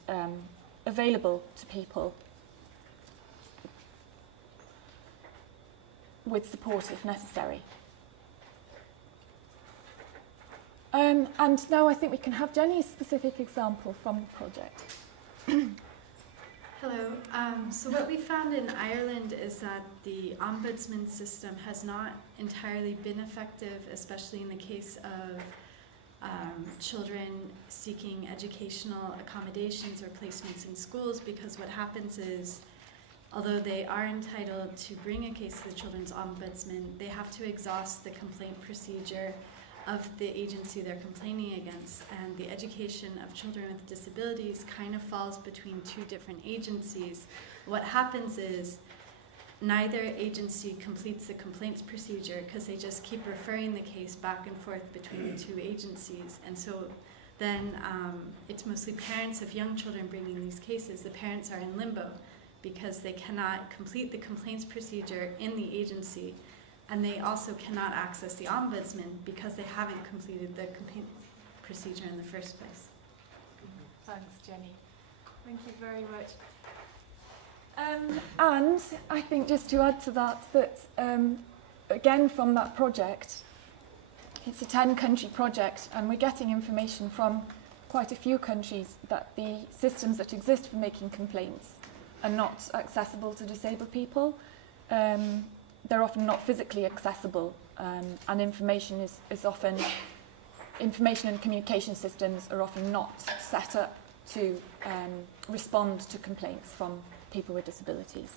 available to people with support if necessary. And now I think we can have Jenny's specific example from the project. Hello. So what we found in Ireland is that the ombudsman system has not entirely been effective, especially in the case of children seeking educational accommodations or placements in schools, because what happens is, although they are entitled to bring a case to the Children's Ombudsman, they have to exhaust the complaint procedure of the agency they're complaining against. And the education of children with disabilities kind of falls between two different agencies. What happens is neither agency completes the complaints procedure because they just keep referring the case back and forth between the two agencies. And so then it's mostly parents of young children bringing these cases. The parents are in limbo because they cannot complete the complaints procedure in the agency, and they also cannot access the ombudsman because they haven't completed the complaint procedure in the first place. Thanks, Jenny. Thank you very much. And I think just to add to that, again from that project, it's a 10-country project, and we're getting information from quite a few countries that the systems that exist for making complaints are not accessible to disabled people. They're often not physically accessible, and information and communication systems are often not set up to respond to complaints from people with disabilities.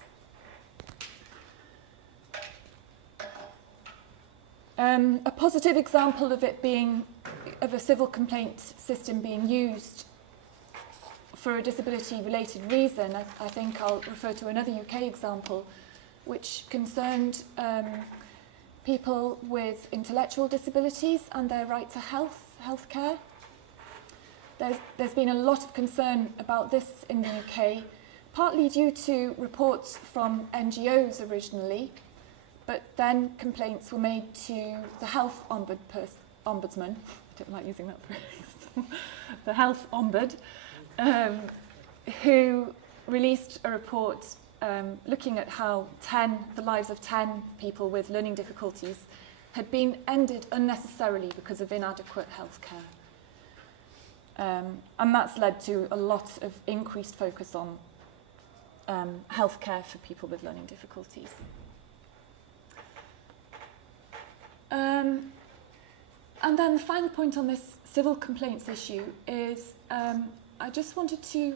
A positive example of a civil complaint system being used for a disability-related reason, I think I'll refer to another UK example, which concerned people with intellectual disabilities and their right to healthcare. There's been a lot of concern about this in the UK, partly due to reports from NGOs originally, but then complaints were made to the health ombudsman. I don't like using that phrase. The health ombud. who released a report looking at how the lives of 10 people with learning difficulties had been ended unnecessarily because of inadequate healthcare. And that's led to a lot of increased focus on healthcare for people with learning difficulties. And then the final point on this civil complaints issue is I just wanted to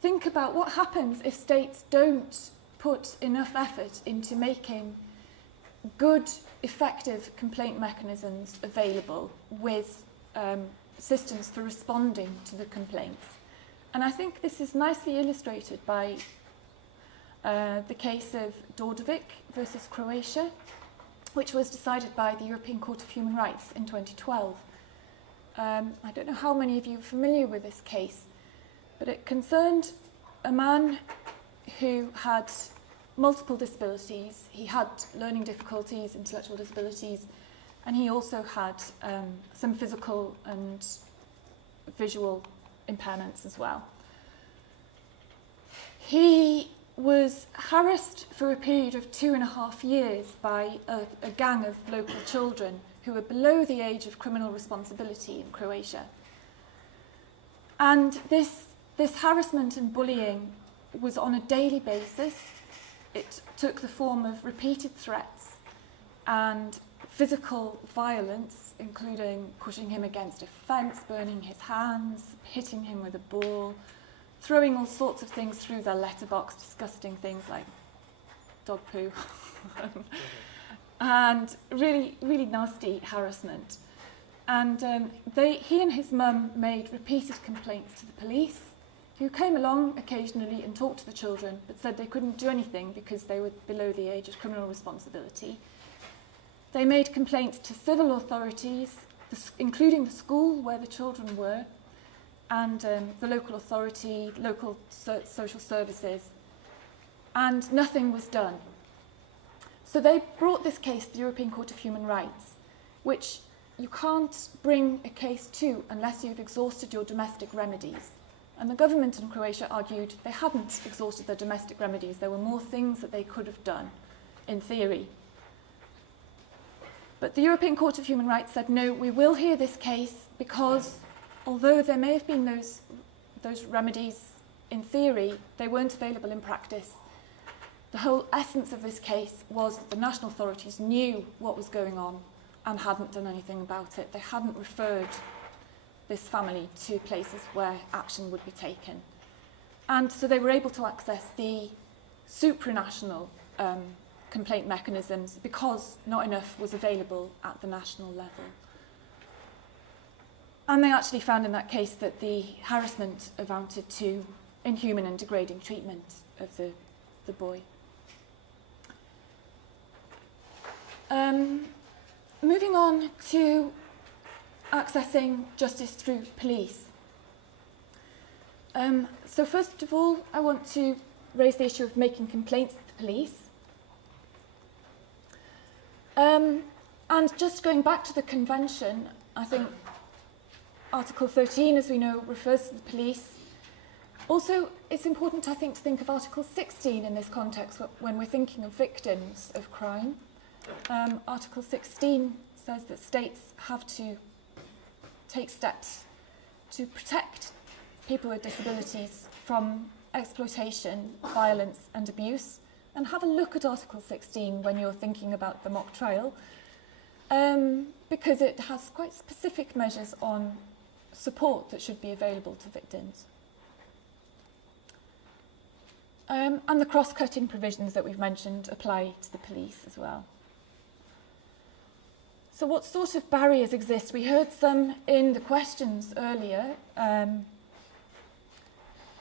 think about what happens if states don't put enough effort into making good, effective complaint mechanisms available with systems for responding to the complaints. And I think this is nicely illustrated by the case of Dordovic versus Croatia, which was decided by the European Court of Human Rights in 2012. I don't know how many of you are familiar with this case, but it concerned a man who had multiple disabilities. He had learning difficulties, intellectual disabilities, and he also had some physical and visual impairments as well. He was harassed for a period of 2.5 years by a gang of local children who were below the age of criminal responsibility in Croatia. And this harassment and bullying was on a daily basis. It took the form of repeated threats and physical violence, including pushing him against a fence, burning his hands, hitting him with a ball, throwing all sorts of things through their letterbox, disgusting things like dog poo, and really, really nasty harassment. And he and his mum made repeated complaints to the police, who came along occasionally and talked to the children, but said they couldn't do anything because they were below the age of criminal responsibility. They made complaints to civil authorities, including the school where the children were, and the local authority, local social services, and nothing was done. So they brought this case to the European Court of Human Rights, which you can't bring a case to unless you've exhausted your domestic remedies. And the government in Croatia argued they hadn't exhausted their domestic remedies. There were more things that they could have done, in theory. But the European Court of Human Rights said, no, we will hear this case because although there may have been those remedies in theory, they weren't available in practice. The whole essence of this case was that the national authorities knew what was going on and hadn't done anything about it. They hadn't referred this family to places where action would be taken. And so they were able to access the supranational complaint mechanisms because not enough was available at the national level. And they actually found in that case that the harassment amounted to inhuman and degrading treatment of the boy. Moving on to accessing justice through police. So first of all, I want to raise the issue of making complaints to the police. And just going back to the convention, I think Article 13, as we know, refers to the police. Also, it's important, I think, to think of Article 16 in this context when we're thinking of victims of crime. Article 16 says that states have to take steps to protect people with disabilities from exploitation, violence and abuse. And have a look at Article 16 when you're thinking about the mock trial, because it has quite specific measures on support that should be available to victims. And the cross-cutting provisions that we've mentioned apply to the police as well. So what sort of barriers exist? We heard some in the questions earlier.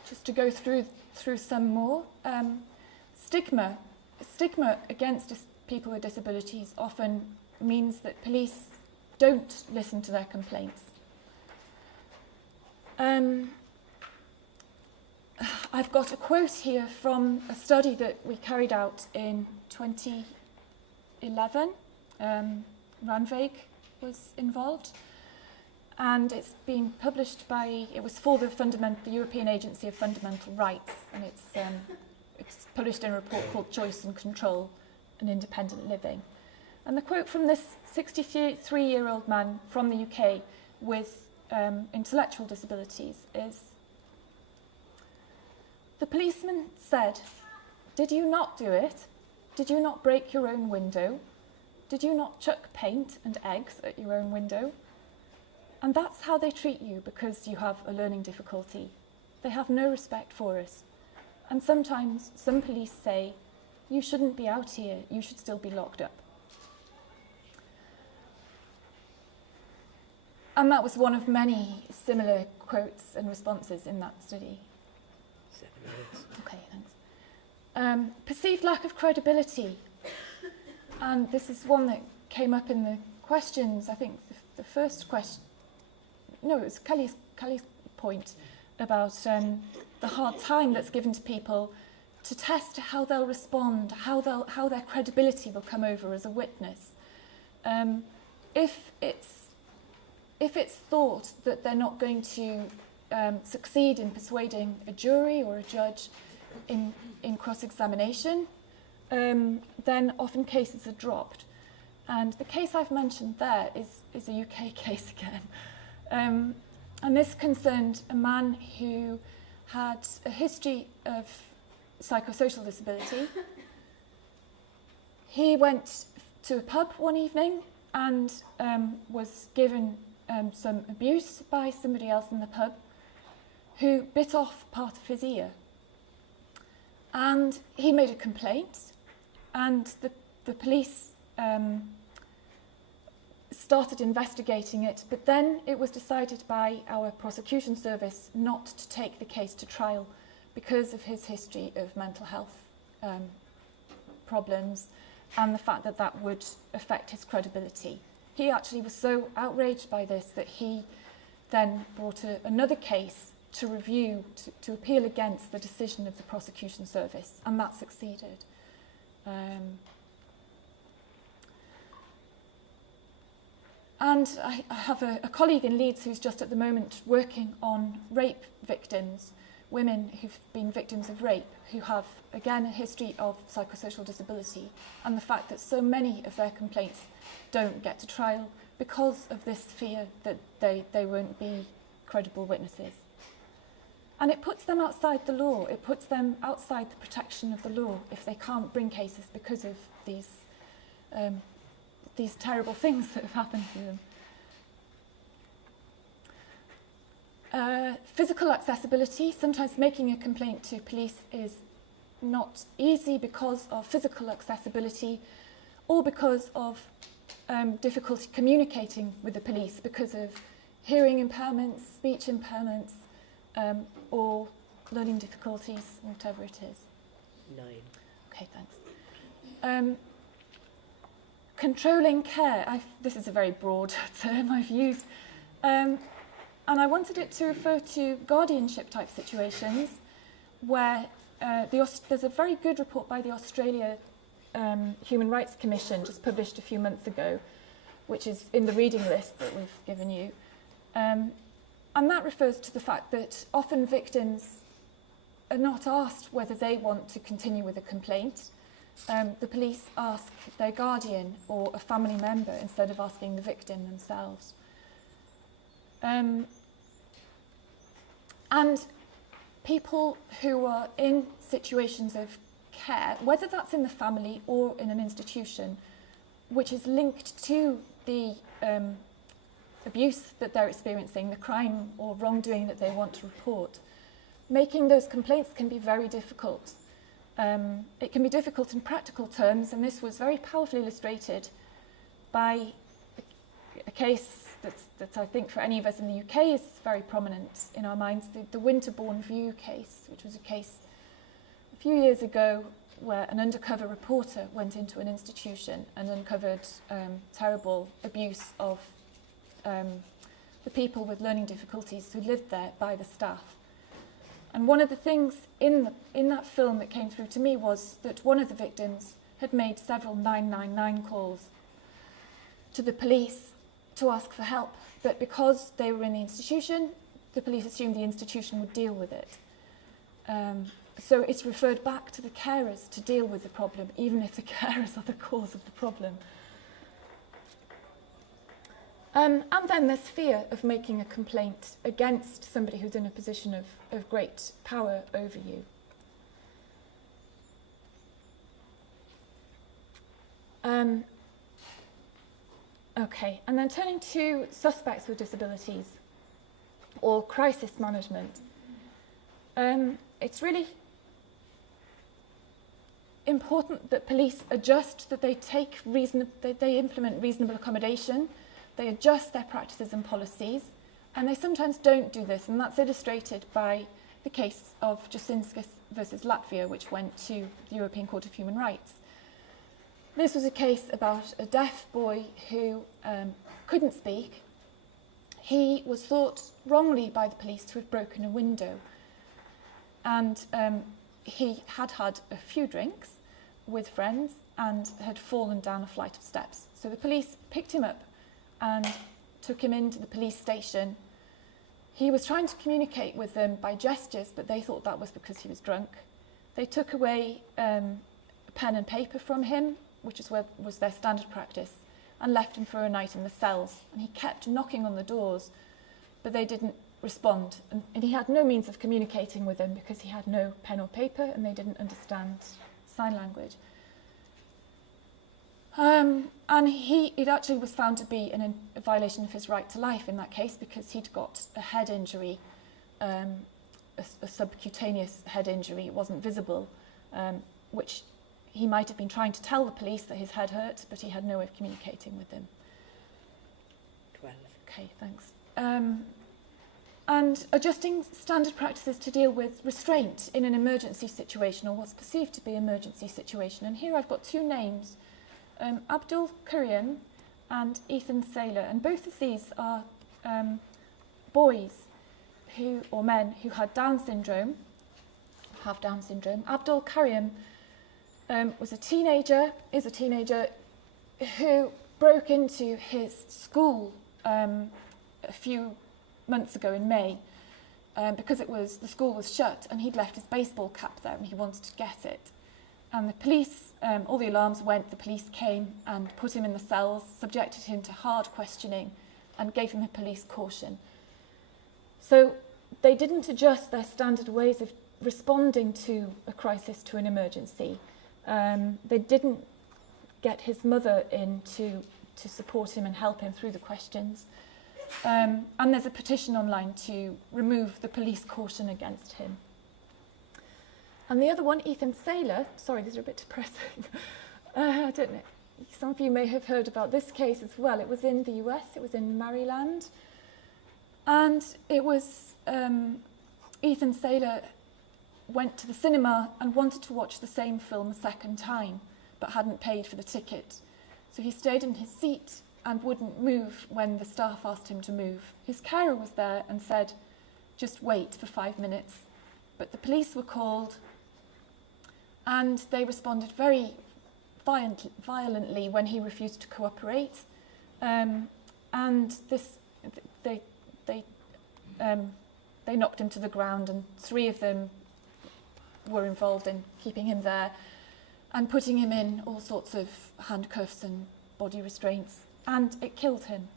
Just to go through some more. Stigma against people with disabilities often means that police don't listen to their complaints. I've got a quote here from a study that we carried out in 2011. Ranveig was involved. and it's been published by, it was for the European Agency of Fundamental Rights, and it's published in a report called Choice and Control and Independent Living. And the quote from this 63-year-old man from the UK with intellectual disabilities is, "The policeman said, 'Did you not do it? Did you not break your own window? Did you not chuck paint and eggs at your own window?' And that's how they treat you because you have a learning difficulty. They have no respect for us. And sometimes some police say, 'You shouldn't be out here, you should still be locked up.'" And that was one of many similar quotes and responses in that study. 7 minutes. Okay, thanks. Perceived lack of credibility. And this is one that came up in the questions. I think the first question, no, it was Kelly's point about the hard time that's given to people to test how they'll respond, how their credibility will come over as a witness. If it's thought that they're not going to succeed in persuading a jury or a judge in cross-examination, then often cases are dropped. And the case I've mentioned there is a UK case again. And this concerned a man who had a history of psychosocial disability. He went to a pub one evening and was given some abuse by somebody else in the pub who bit off part of his ear. And he made a complaint, and the police started investigating it, but then it was decided by our prosecution service not to take the case to trial because of his history of mental health problems and the fact that that would affect his credibility. He actually was so outraged by this that he then brought another case to review, to appeal against the decision of the prosecution service, and that succeeded. And I have a colleague in Leeds who's just at the moment working on rape victims, women who've been victims of rape, who have, again, a history of psychosocial disability, and the fact that so many of their complaints don't get to trial because of this fear that they won't be credible witnesses. And it puts them outside the law. It puts them outside the protection of the law if they can't bring cases because of these terrible things that have happened to them. Physical accessibility. Sometimes making a complaint to police is not easy because of physical accessibility or because of difficulty communicating with the police because of hearing impairments, speech impairments, or learning difficulties, whatever it is. 9. Okay, thanks. Controlling care. This is a very broad term I've used. And I wanted it to refer to guardianship type situations where there's a very good report by the Australia Human Rights Commission just published a few months ago, which is in the reading list that we've given you. And that refers to the fact that often victims are not asked whether they want to continue with a complaint. The police ask their guardian or a family member instead of asking the victim themselves. And people who are in situations of care, whether that's in the family or in an institution, which is linked to the abuse that they're experiencing, the crime or wrongdoing that they want to report, making those complaints can be very difficult. It can be difficult in practical terms, and this was very powerfully illustrated by a case that I think for any of us in the UK is very prominent in our minds, the Winterbourne View case, which was a case a few years ago where an undercover reporter went into an institution and uncovered terrible abuse of the people with learning difficulties who lived there by the staff. And one of the things in that film that came through to me was that one of the victims had made several 999 calls to the police to ask for help, but because they were in the institution, the police assumed the institution would deal with it. So it's referred back to the carers to deal with the problem, even if the carers are the cause of the problem. And then there's fear of making a complaint against somebody who's in a position of great power over you. Okay, and then turning to suspects with disabilities or crisis management. It's really important that police adjust, that they implement reasonable accommodation, they adjust their practices and policies, and they sometimes don't do this, and that's illustrated by the case of Jasinskis versus Latvia, which went to the European Court of Human Rights. This was a case about a deaf boy who couldn't speak. He was thought wrongly by the police to have broken a window, and he had had a few drinks with friends and had fallen down a flight of steps. So the police picked him up and took him into the police station. He was trying to communicate with them by gestures, but they thought that was because he was drunk. They took away a pen and paper from him, which was their standard practice, and left him for a night in the cells. And he kept knocking on the doors, but they didn't respond. And he had no means of communicating with them because he had no pen or paper and they didn't understand sign language. And it actually was found to be a violation of his right to life in that case, because he'd got a head injury, a subcutaneous head injury. It wasn't visible, which he might have been trying to tell the police that his head hurt, but he had no way of communicating with them. 12. Okay, thanks. And adjusting standard practices to deal with restraint in an emergency situation, or what's perceived to be an emergency situation. And here I've got two names, Abdul Karim and Ethan Saylor, and both of these are boys or men who had Down syndrome, have Down syndrome. Abdul Karim is a teenager who broke into his school a few months ago in May, because the school was shut and he'd left his baseball cap there and he wanted to get it. And the police, all the alarms went, the police came and put him in the cells, subjected him to hard questioning and gave him a police caution. So they didn't adjust their standard ways of responding to a crisis, to an emergency. They didn't get his mother in to support him and help him through the questions. And there's a petition online to remove the police caution against him. And the other one, Ethan Saylor, sorry, these are a bit depressing. I don't know, some of you may have heard about this case as well. It was in the US, it was in Maryland. And it was Ethan Saylor went to the cinema and wanted to watch the same film a second time, but hadn't paid for the ticket. So he stayed in his seat and wouldn't move when the staff asked him to move. His carer was there and said, just wait for 5 minutes. But the police were called and they responded very violently when he refused to cooperate. And they knocked him to the ground, and 3 of them were involved in keeping him there and putting him in all sorts of handcuffs and body restraints, and it killed him.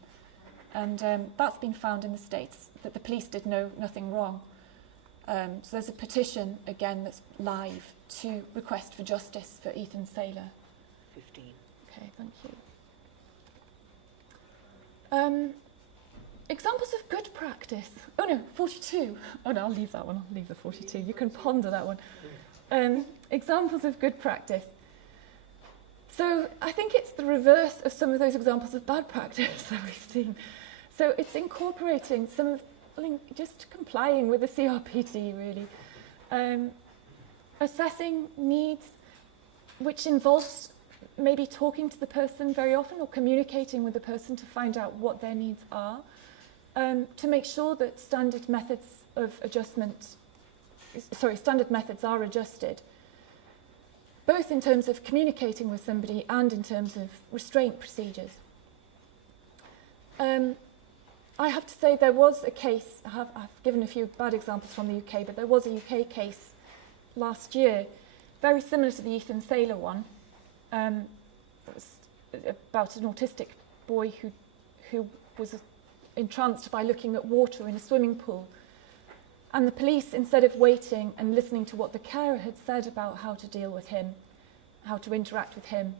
And that's been found in the States, that the police did nothing wrong. So there's a petition, again, that's live to request for justice for Ethan Saylor. 15. Okay, thank you. Examples of good practice. Oh no, 42. Oh no, I'll leave that one. I'll leave the 42. You can ponder that one. Examples of good practice. So I think it's the reverse of some of those examples of bad practice that we've seen. So it's incorporating some of, just complying with the CRPD really. Assessing needs, which involves maybe talking to the person very often or communicating with the person to find out what their needs are. To make sure that standard methods are adjusted, both in terms of communicating with somebody and in terms of restraint procedures. I have to say there was a case, I've given a few bad examples from the UK, but there was a UK case last year, very similar to the Ethan Saylor one. It was about an autistic boy who was entranced by looking at water in a swimming pool. And the police, instead of waiting and listening to what the carer had said about how to deal with him, how to interact with him,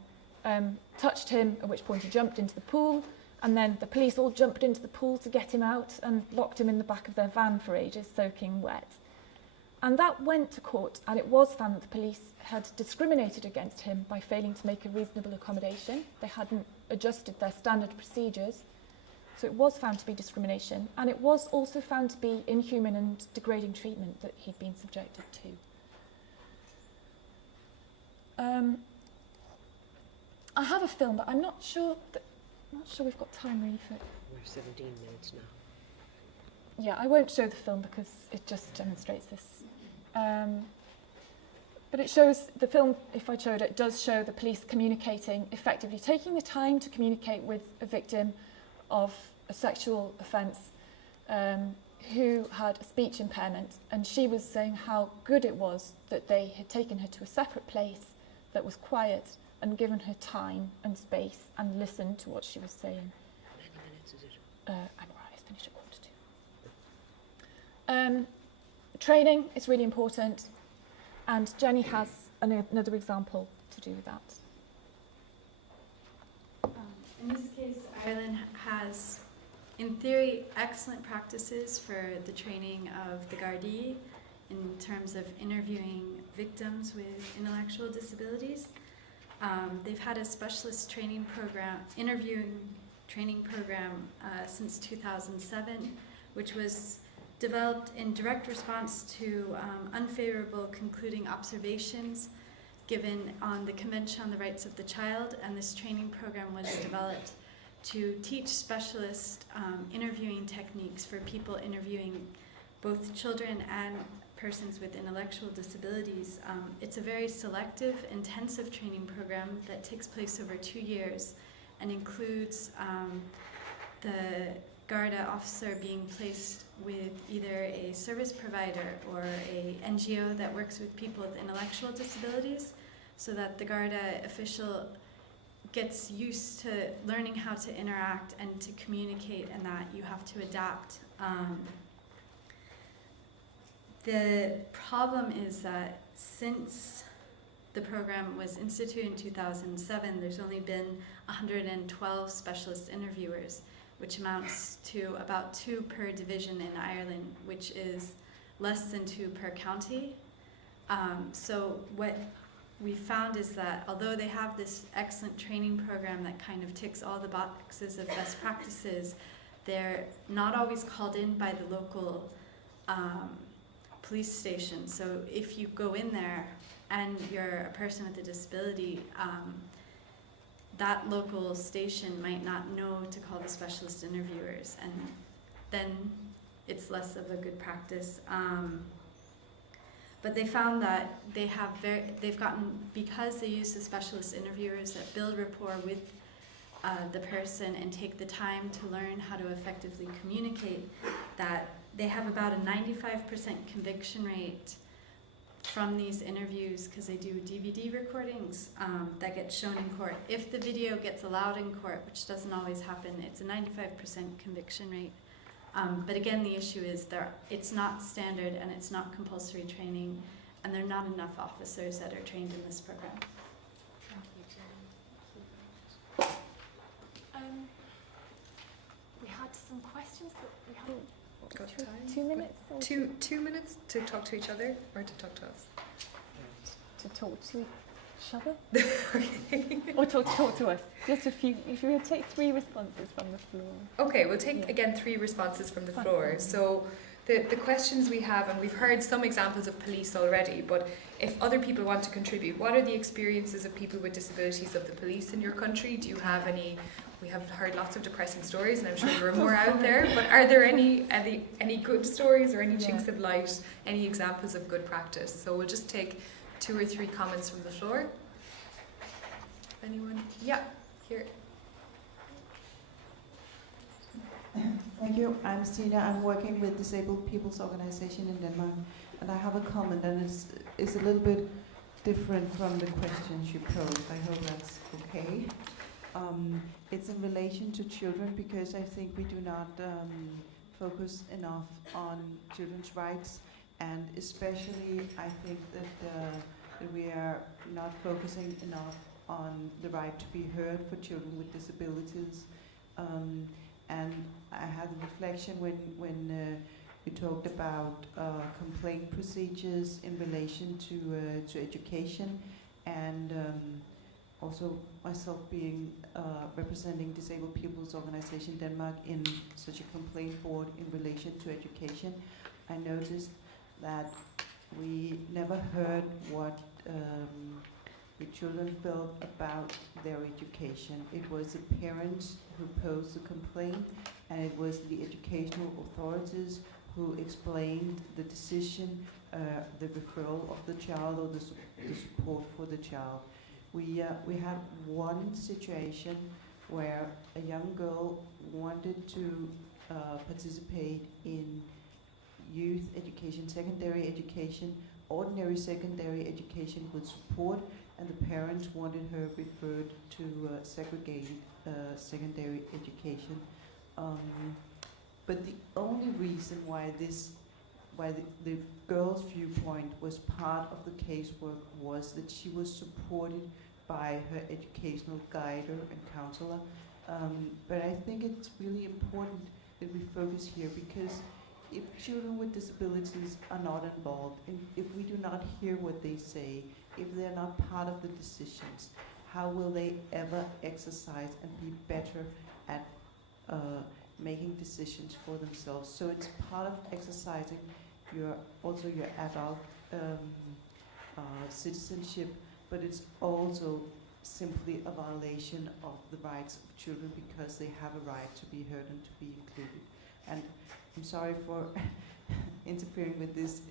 touched him, at which point he jumped into the pool, and then the police all jumped into the pool to get him out and locked him in the back of their van for ages, soaking wet. And that went to court, and it was found that the police had discriminated against him by failing to make a reasonable accommodation. They hadn't adjusted their standard procedures. So it was found to be discrimination, and it was also found to be inhuman and degrading treatment that he'd been subjected to. I have a film, but I'm not sure we've got time really for it. We're 17 minutes now. Yeah, I won't show the film because it just demonstrates this. But it shows, the film, if I showed it, does show the police communicating effectively, taking the time to communicate with a victim of a sexual offence who had a speech impairment, and she was saying how good it was that they had taken her to a separate place that was quiet and given her time and space and listened to what she was saying. How many minutes is it? I'm all right, I finished at 2:15. Training is really important, and Jenny has another example to do with that. In this case, Ireland has, in theory, excellent practices for the training of the Gardaí in terms of interviewing victims with intellectual disabilities. They've had a specialist training program, interviewing training program since 2007, which was developed in direct response to unfavorable concluding observations given on the Convention on the Rights of the Child, and this training program was developed to teach specialist interviewing techniques for people interviewing both children and persons with intellectual disabilities. It's a very selective, intensive training program that takes place over 2 years and includes the Garda officer being placed with either a service provider or a NGO that works with people with intellectual disabilities, so that the Garda official gets used to learning how to interact and to communicate, and that you have to adapt. The problem is that since the program was instituted in 2007, there's only been 112 specialist interviewers, which amounts to about 2 per division in Ireland, which is less than 2 per county. So what we found is that although they have this excellent training program that kind of ticks all the boxes of best practices, they're not always called in by the local police station. So if you go in there and you're a person with a disability, that local station might not know to call the specialist interviewers, and then it's less of a good practice. But they found that they've gotten, because they use the specialist interviewers that build rapport with the person and take the time to learn how to effectively communicate, that they have about a 95% conviction rate from these interviews, because they do DVD recordings that get shown in court. If the video gets allowed in court, which doesn't always happen, it's a 95% conviction rate. But again, the issue is it's not standard and it's not compulsory training, and there are not enough officers that are trained in this program. We had some questions, but we haven't got time. 2 minutes? Or 2 minutes to talk to each other or to talk to us? to talk to each other? Okay. Or talk to us? Just a few, if you would take 3 responses from the floor. Okay, we'll take again 3 responses from the floor. So the questions we have, and we've heard some examples of police already, but if other people want to contribute, what are the experiences of people with disabilities of the police in your country? Do you have any? We have heard lots of depressing stories, and I'm sure there are more out there, but are there any good stories or any chinks of light, any examples of good practice? So we'll just take 2 or 3 comments from the floor. Anyone? Yeah, here. Thank you. I'm Stina. I'm working with Disabled People's Organization in Denmark, and I have a comment, and it's a little bit different from the questions you posed. I hope that's okay. It's in relation to children, because I think we do not focus enough on children's rights, and especially I think that we are not focusing enough on the right to be heard for children with disabilities. And I had a reflection when we talked about complaint procedures in relation to education, and also myself being representing Disabled People's Organization Denmark in such a complaint board in relation to education. I noticed that we never heard what the children felt about their education. It was the parents who posed the complaint, and it was the educational authorities who explained the decision, the referral of the child, or the support for the child. We had one situation where a young girl wanted to participate in youth education, secondary education, ordinary secondary education with support, and the parents wanted her referred to segregated secondary education. But the only reason why the girl's viewpoint was part of the casework was that she was supported by her educational guider and counselor. But I think it's really important that we focus here, because if children with disabilities are not involved, and if we do not hear what they say, if they're not part of the decisions, how will they ever exercise and be better at making decisions for themselves? So it's part of exercising your adult citizenship, but it's also simply a violation of the rights of children, because they have a right to be heard and to be included. And I'm sorry for interfering with this,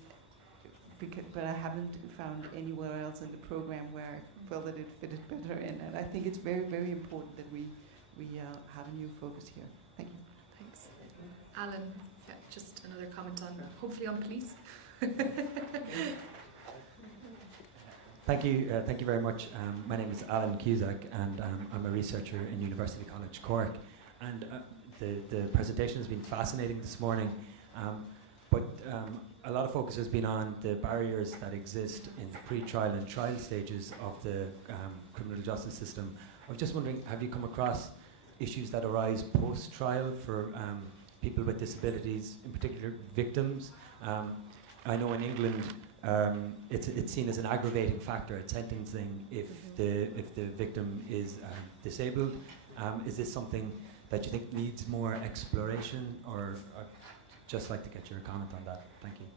but I haven't found anywhere else in the program where I felt that it fitted better in. And I think it's very, very important that we have a new focus here. Thank you. Thanks. Alan, yeah, just another comment on, hopefully on police. Thank you very much. My name is Alan Cusack, and I'm a researcher in University College Cork. And the presentation has been fascinating this morning, but a lot of focus has been on the barriers that exist in the pre-trial and trial stages of the criminal justice system. I was just wondering, have you come across issues that arise post-trial for people with disabilities, in particular victims? I know in England it's seen as an aggravating factor at sentencing if the victim is disabled. Is this something that you think needs more exploration, or just like to get your comment on that? Thank you.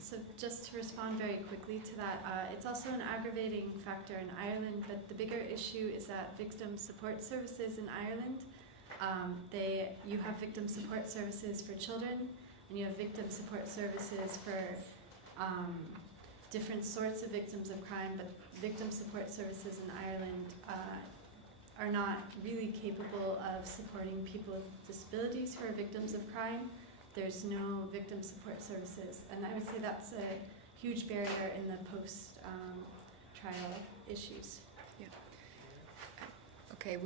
So just to respond very quickly to that, it's also an aggravating factor in Ireland, but the bigger issue is that victim support services in Ireland, you have victim support services for children, and you have victim support services for different sorts of victims of crime, but victim support services in Ireland are not really capable of supporting people with disabilities who are victims of crime. There's no victim support services, and I would say that's a huge barrier in the post-trial issues. Yeah. Okay,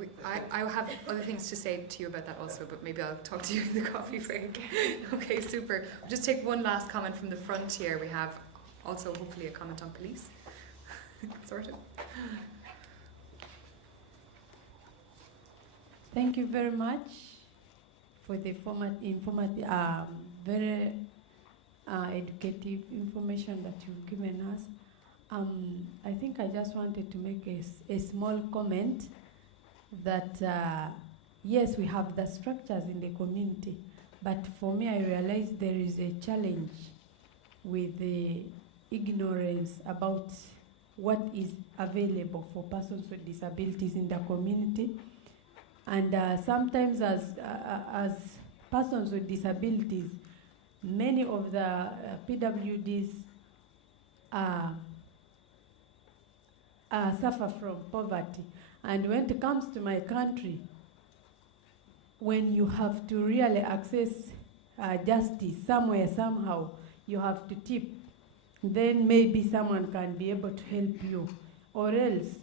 I have other things to say to you about that also, but maybe I'll talk to you in the coffee break. Okay, super. We'll just take one last comment from the front here. We have also hopefully a comment on police. Sort of. Thank you very much for the informative, very educative information that you've given us. I think I just wanted to make a small comment that yes, we have the structures in the community, but for me, I realize there is a challenge with the ignorance about what is available for persons with disabilities in the community. And sometimes as persons with disabilities, many of the PWDs suffer from poverty. And when it comes to my country, when you have to really access justice somewhere, somehow, you have to tip. Then maybe someone can be able to help you, or else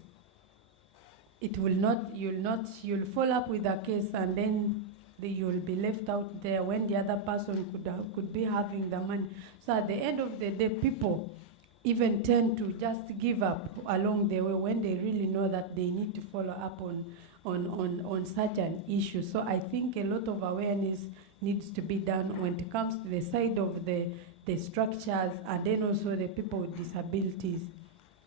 it will not. You'll follow up with a case, and then you'll be left out there when the other person could be having the money. So at the end of the day, people even tend to just give up along the way when they really know that they need to follow up on such an issue. So I think a lot of awareness needs to be done when it comes to the side of the structures, and then also the people with disabilities.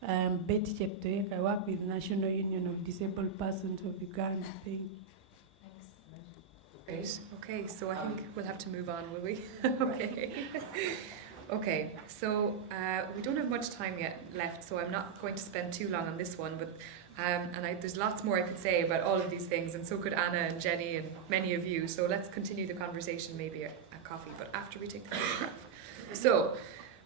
Betty Cheptoek, I work with National Union of Disabled Persons of Uganda. Thank you. Great. Okay, so I think we'll have to move on, will we? Okay. Okay, so we don't have much time yet left, so I'm not going to spend too long on this one, but there's lots more I could say about all of these things, and so could Anna and Jenny and many of you, so let's continue the conversation maybe at coffee, but after we take the photograph. So,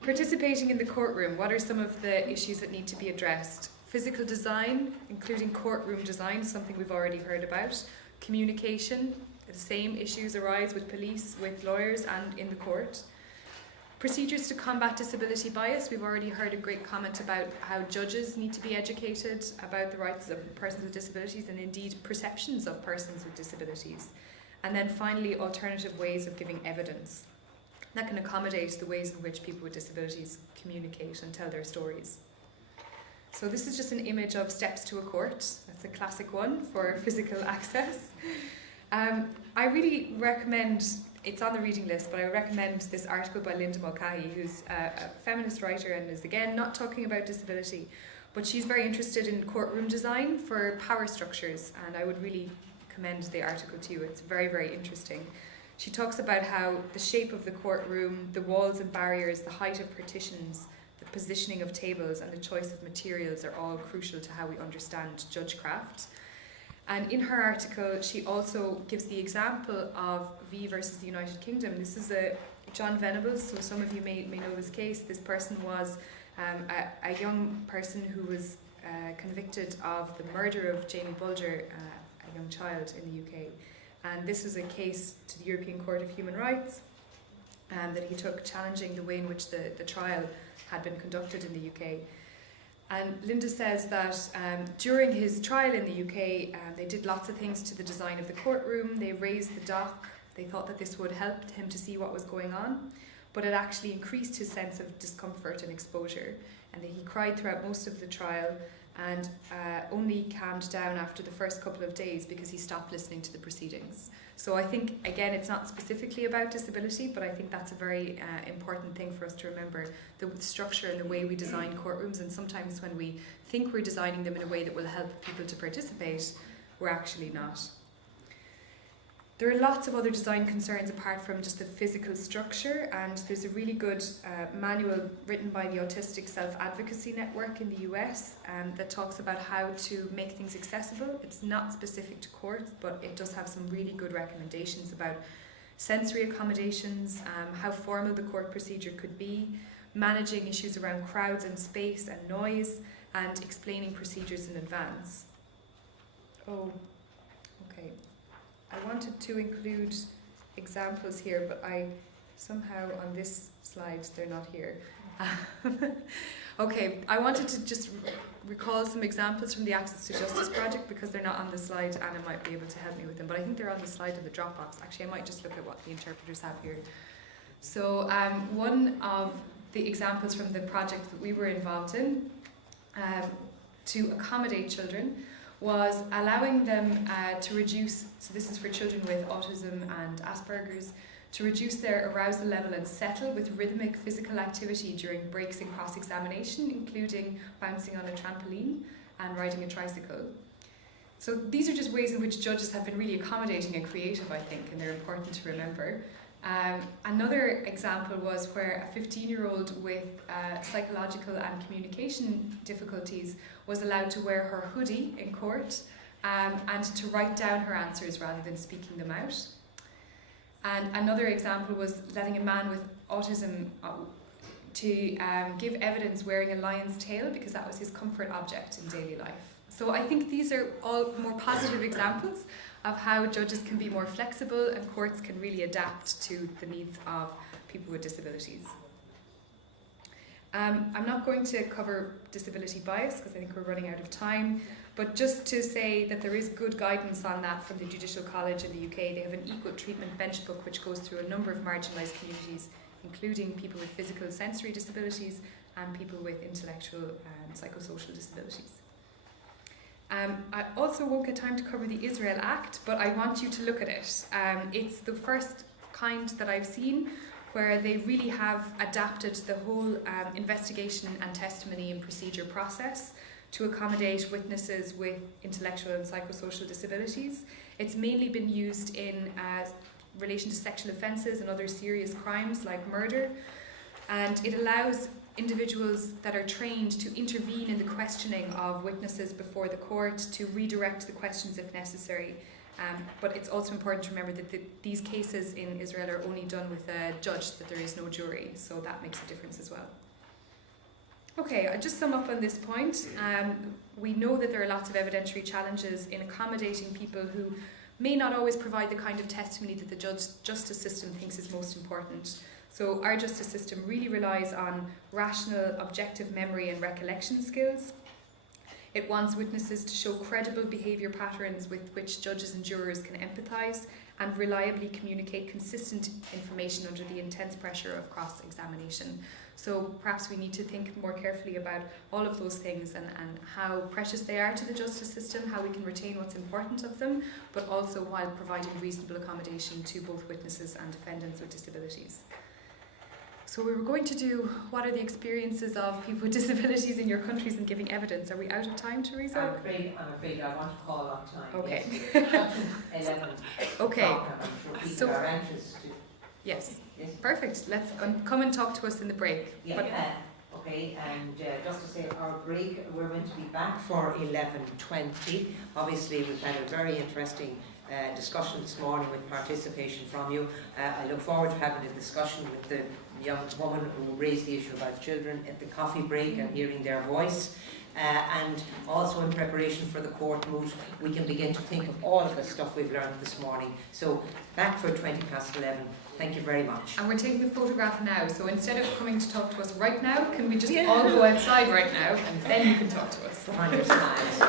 participating in the courtroom, what are some of the issues that need to be addressed? Physical design, including courtroom design, something we've already heard about. Communication, the same issues arise with police, with lawyers, and in the court. Procedures to combat disability bias. We've already heard a great comment about how judges need to be educated about the rights of persons with disabilities and indeed perceptions of persons with disabilities. And then finally, alternative ways of giving evidence that can accommodate the ways in which people with disabilities communicate and tell their stories. So this is just an image of steps to a court. That's a classic one for physical access. I really recommend, it's on the reading list, but I recommend this article by Linda Mulcahy, who's a feminist writer and is again not talking about disability, but she's very interested in courtroom design for power structures, and I would really commend the article to you. It's very, very interesting. She talks about how the shape of the courtroom, the walls and barriers, the height of partitions, the positioning of tables, and the choice of materials are all crucial to how we understand judgecraft. And in her article, she also gives the example of V versus the United Kingdom. This is John Venables, so some of you may know this case. This person was a young person who was convicted of the murder of Jamie Bulger, a young child in the UK. And this was a case to the European Court of Human Rights that he took, challenging the way in which the trial had been conducted in the UK. And Linda says that during his trial in the UK, they did lots of things to the design of the courtroom. They raised the dock. They thought that this would help him to see what was going on, but it actually increased his sense of discomfort and exposure. And he cried throughout most of the trial and only calmed down after the first couple of days because he stopped listening to the proceedings. So I think, again, it's not specifically about disability, but I think that's a very important thing for us to remember, the structure and the way we design courtrooms, and sometimes when we think we're designing them in a way that will help people to participate, we're actually not. There are lots of other design concerns apart from just the physical structure, and there's a really good manual written by the Autistic Self-Advocacy Network in the US that talks about how to make things accessible. It's not specific to courts, but it does have some really good recommendations about sensory accommodations, how formal the court procedure could be, managing issues around crowds and space and noise, and explaining procedures in advance. Oh, okay. I wanted to include examples here, but I somehow on this slide they're not here. Okay, I wanted to just recall some examples from the Access to Justice project because they're not on the slide. Anna might be able to help me with them, but I think they're on the slide in the Dropbox. Actually, I might just look at what the interpreters have here. So one of the examples from the project that we were involved in to accommodate children was allowing them to reduce, so this is for children with autism and Asperger's, to reduce their arousal level and settle with rhythmic physical activity during breaks in cross-examination, including bouncing on a trampoline and riding a tricycle. So these are just ways in which judges have been really accommodating and creative, I think, and they're important to remember. Another example was where a 15-year-old with psychological and communication difficulties was allowed to wear her hoodie in court and to write down her answers rather than speaking them out. And another example was letting a man with autism to give evidence wearing a lion's tail because that was his comfort object in daily life. So I think these are all more positive examples of how judges can be more flexible and courts can really adapt to the needs of people with disabilities. I'm not going to cover disability bias because I think we're running out of time, but just to say that there is good guidance on that from the Judicial College in the UK. They have an equal treatment bench book which goes through a number of marginalised communities, including people with physical and sensory disabilities and people with intellectual and psychosocial disabilities. I also won't get time to cover the Israel Act, but I want you to look at it. It's the first kind that I've seen where they really have adapted the whole investigation and testimony and procedure process to accommodate witnesses with intellectual and psychosocial disabilities. It's mainly been used in relation to sexual offences and other serious crimes like murder, and it allows individuals that are trained to intervene in the questioning of witnesses before the court, to redirect the questions if necessary. But it's also important to remember that these cases in Israel are only done with a judge, that there is no jury, so that makes a difference as well. Okay, I'll just sum up on this point. We know that there are lots of evidentiary challenges in accommodating people who may not always provide the kind of testimony that the justice system thinks is most important. So our justice system really relies on rational, objective memory and recollection skills. It wants witnesses to show credible behaviour patterns with which judges and jurors can empathise and reliably communicate consistent information under the intense pressure of cross-examination. So perhaps we need to think more carefully about all of those things and how precious they are to the justice system, how we can retain what's important of them, but also while providing reasonable accommodation to both witnesses and defendants with disabilities. So we were going to do what are the experiences of people with disabilities in your countries in giving evidence. Are we out of time, Teresa? I'm afraid I want to call on time. Okay. Yes, 11. Okay. So are anxious to. Yes. Perfect. Let's come and talk to us in the break. Yeah. Okay, and just to say our break, we're meant to be back for 11:20. Obviously, we've had a very interesting discussion this morning with participation from you. I look forward to having a discussion with the young woman who raised the issue about children at the coffee break and hearing their voice. And also in preparation for the court moot, we can begin to think of all of the stuff we've learned this morning. So back for 11:20. Thank you very much. And we're taking a photograph now, so instead of coming to talk to us right now, can we just all go outside right now and then you can talk to us? On your slides.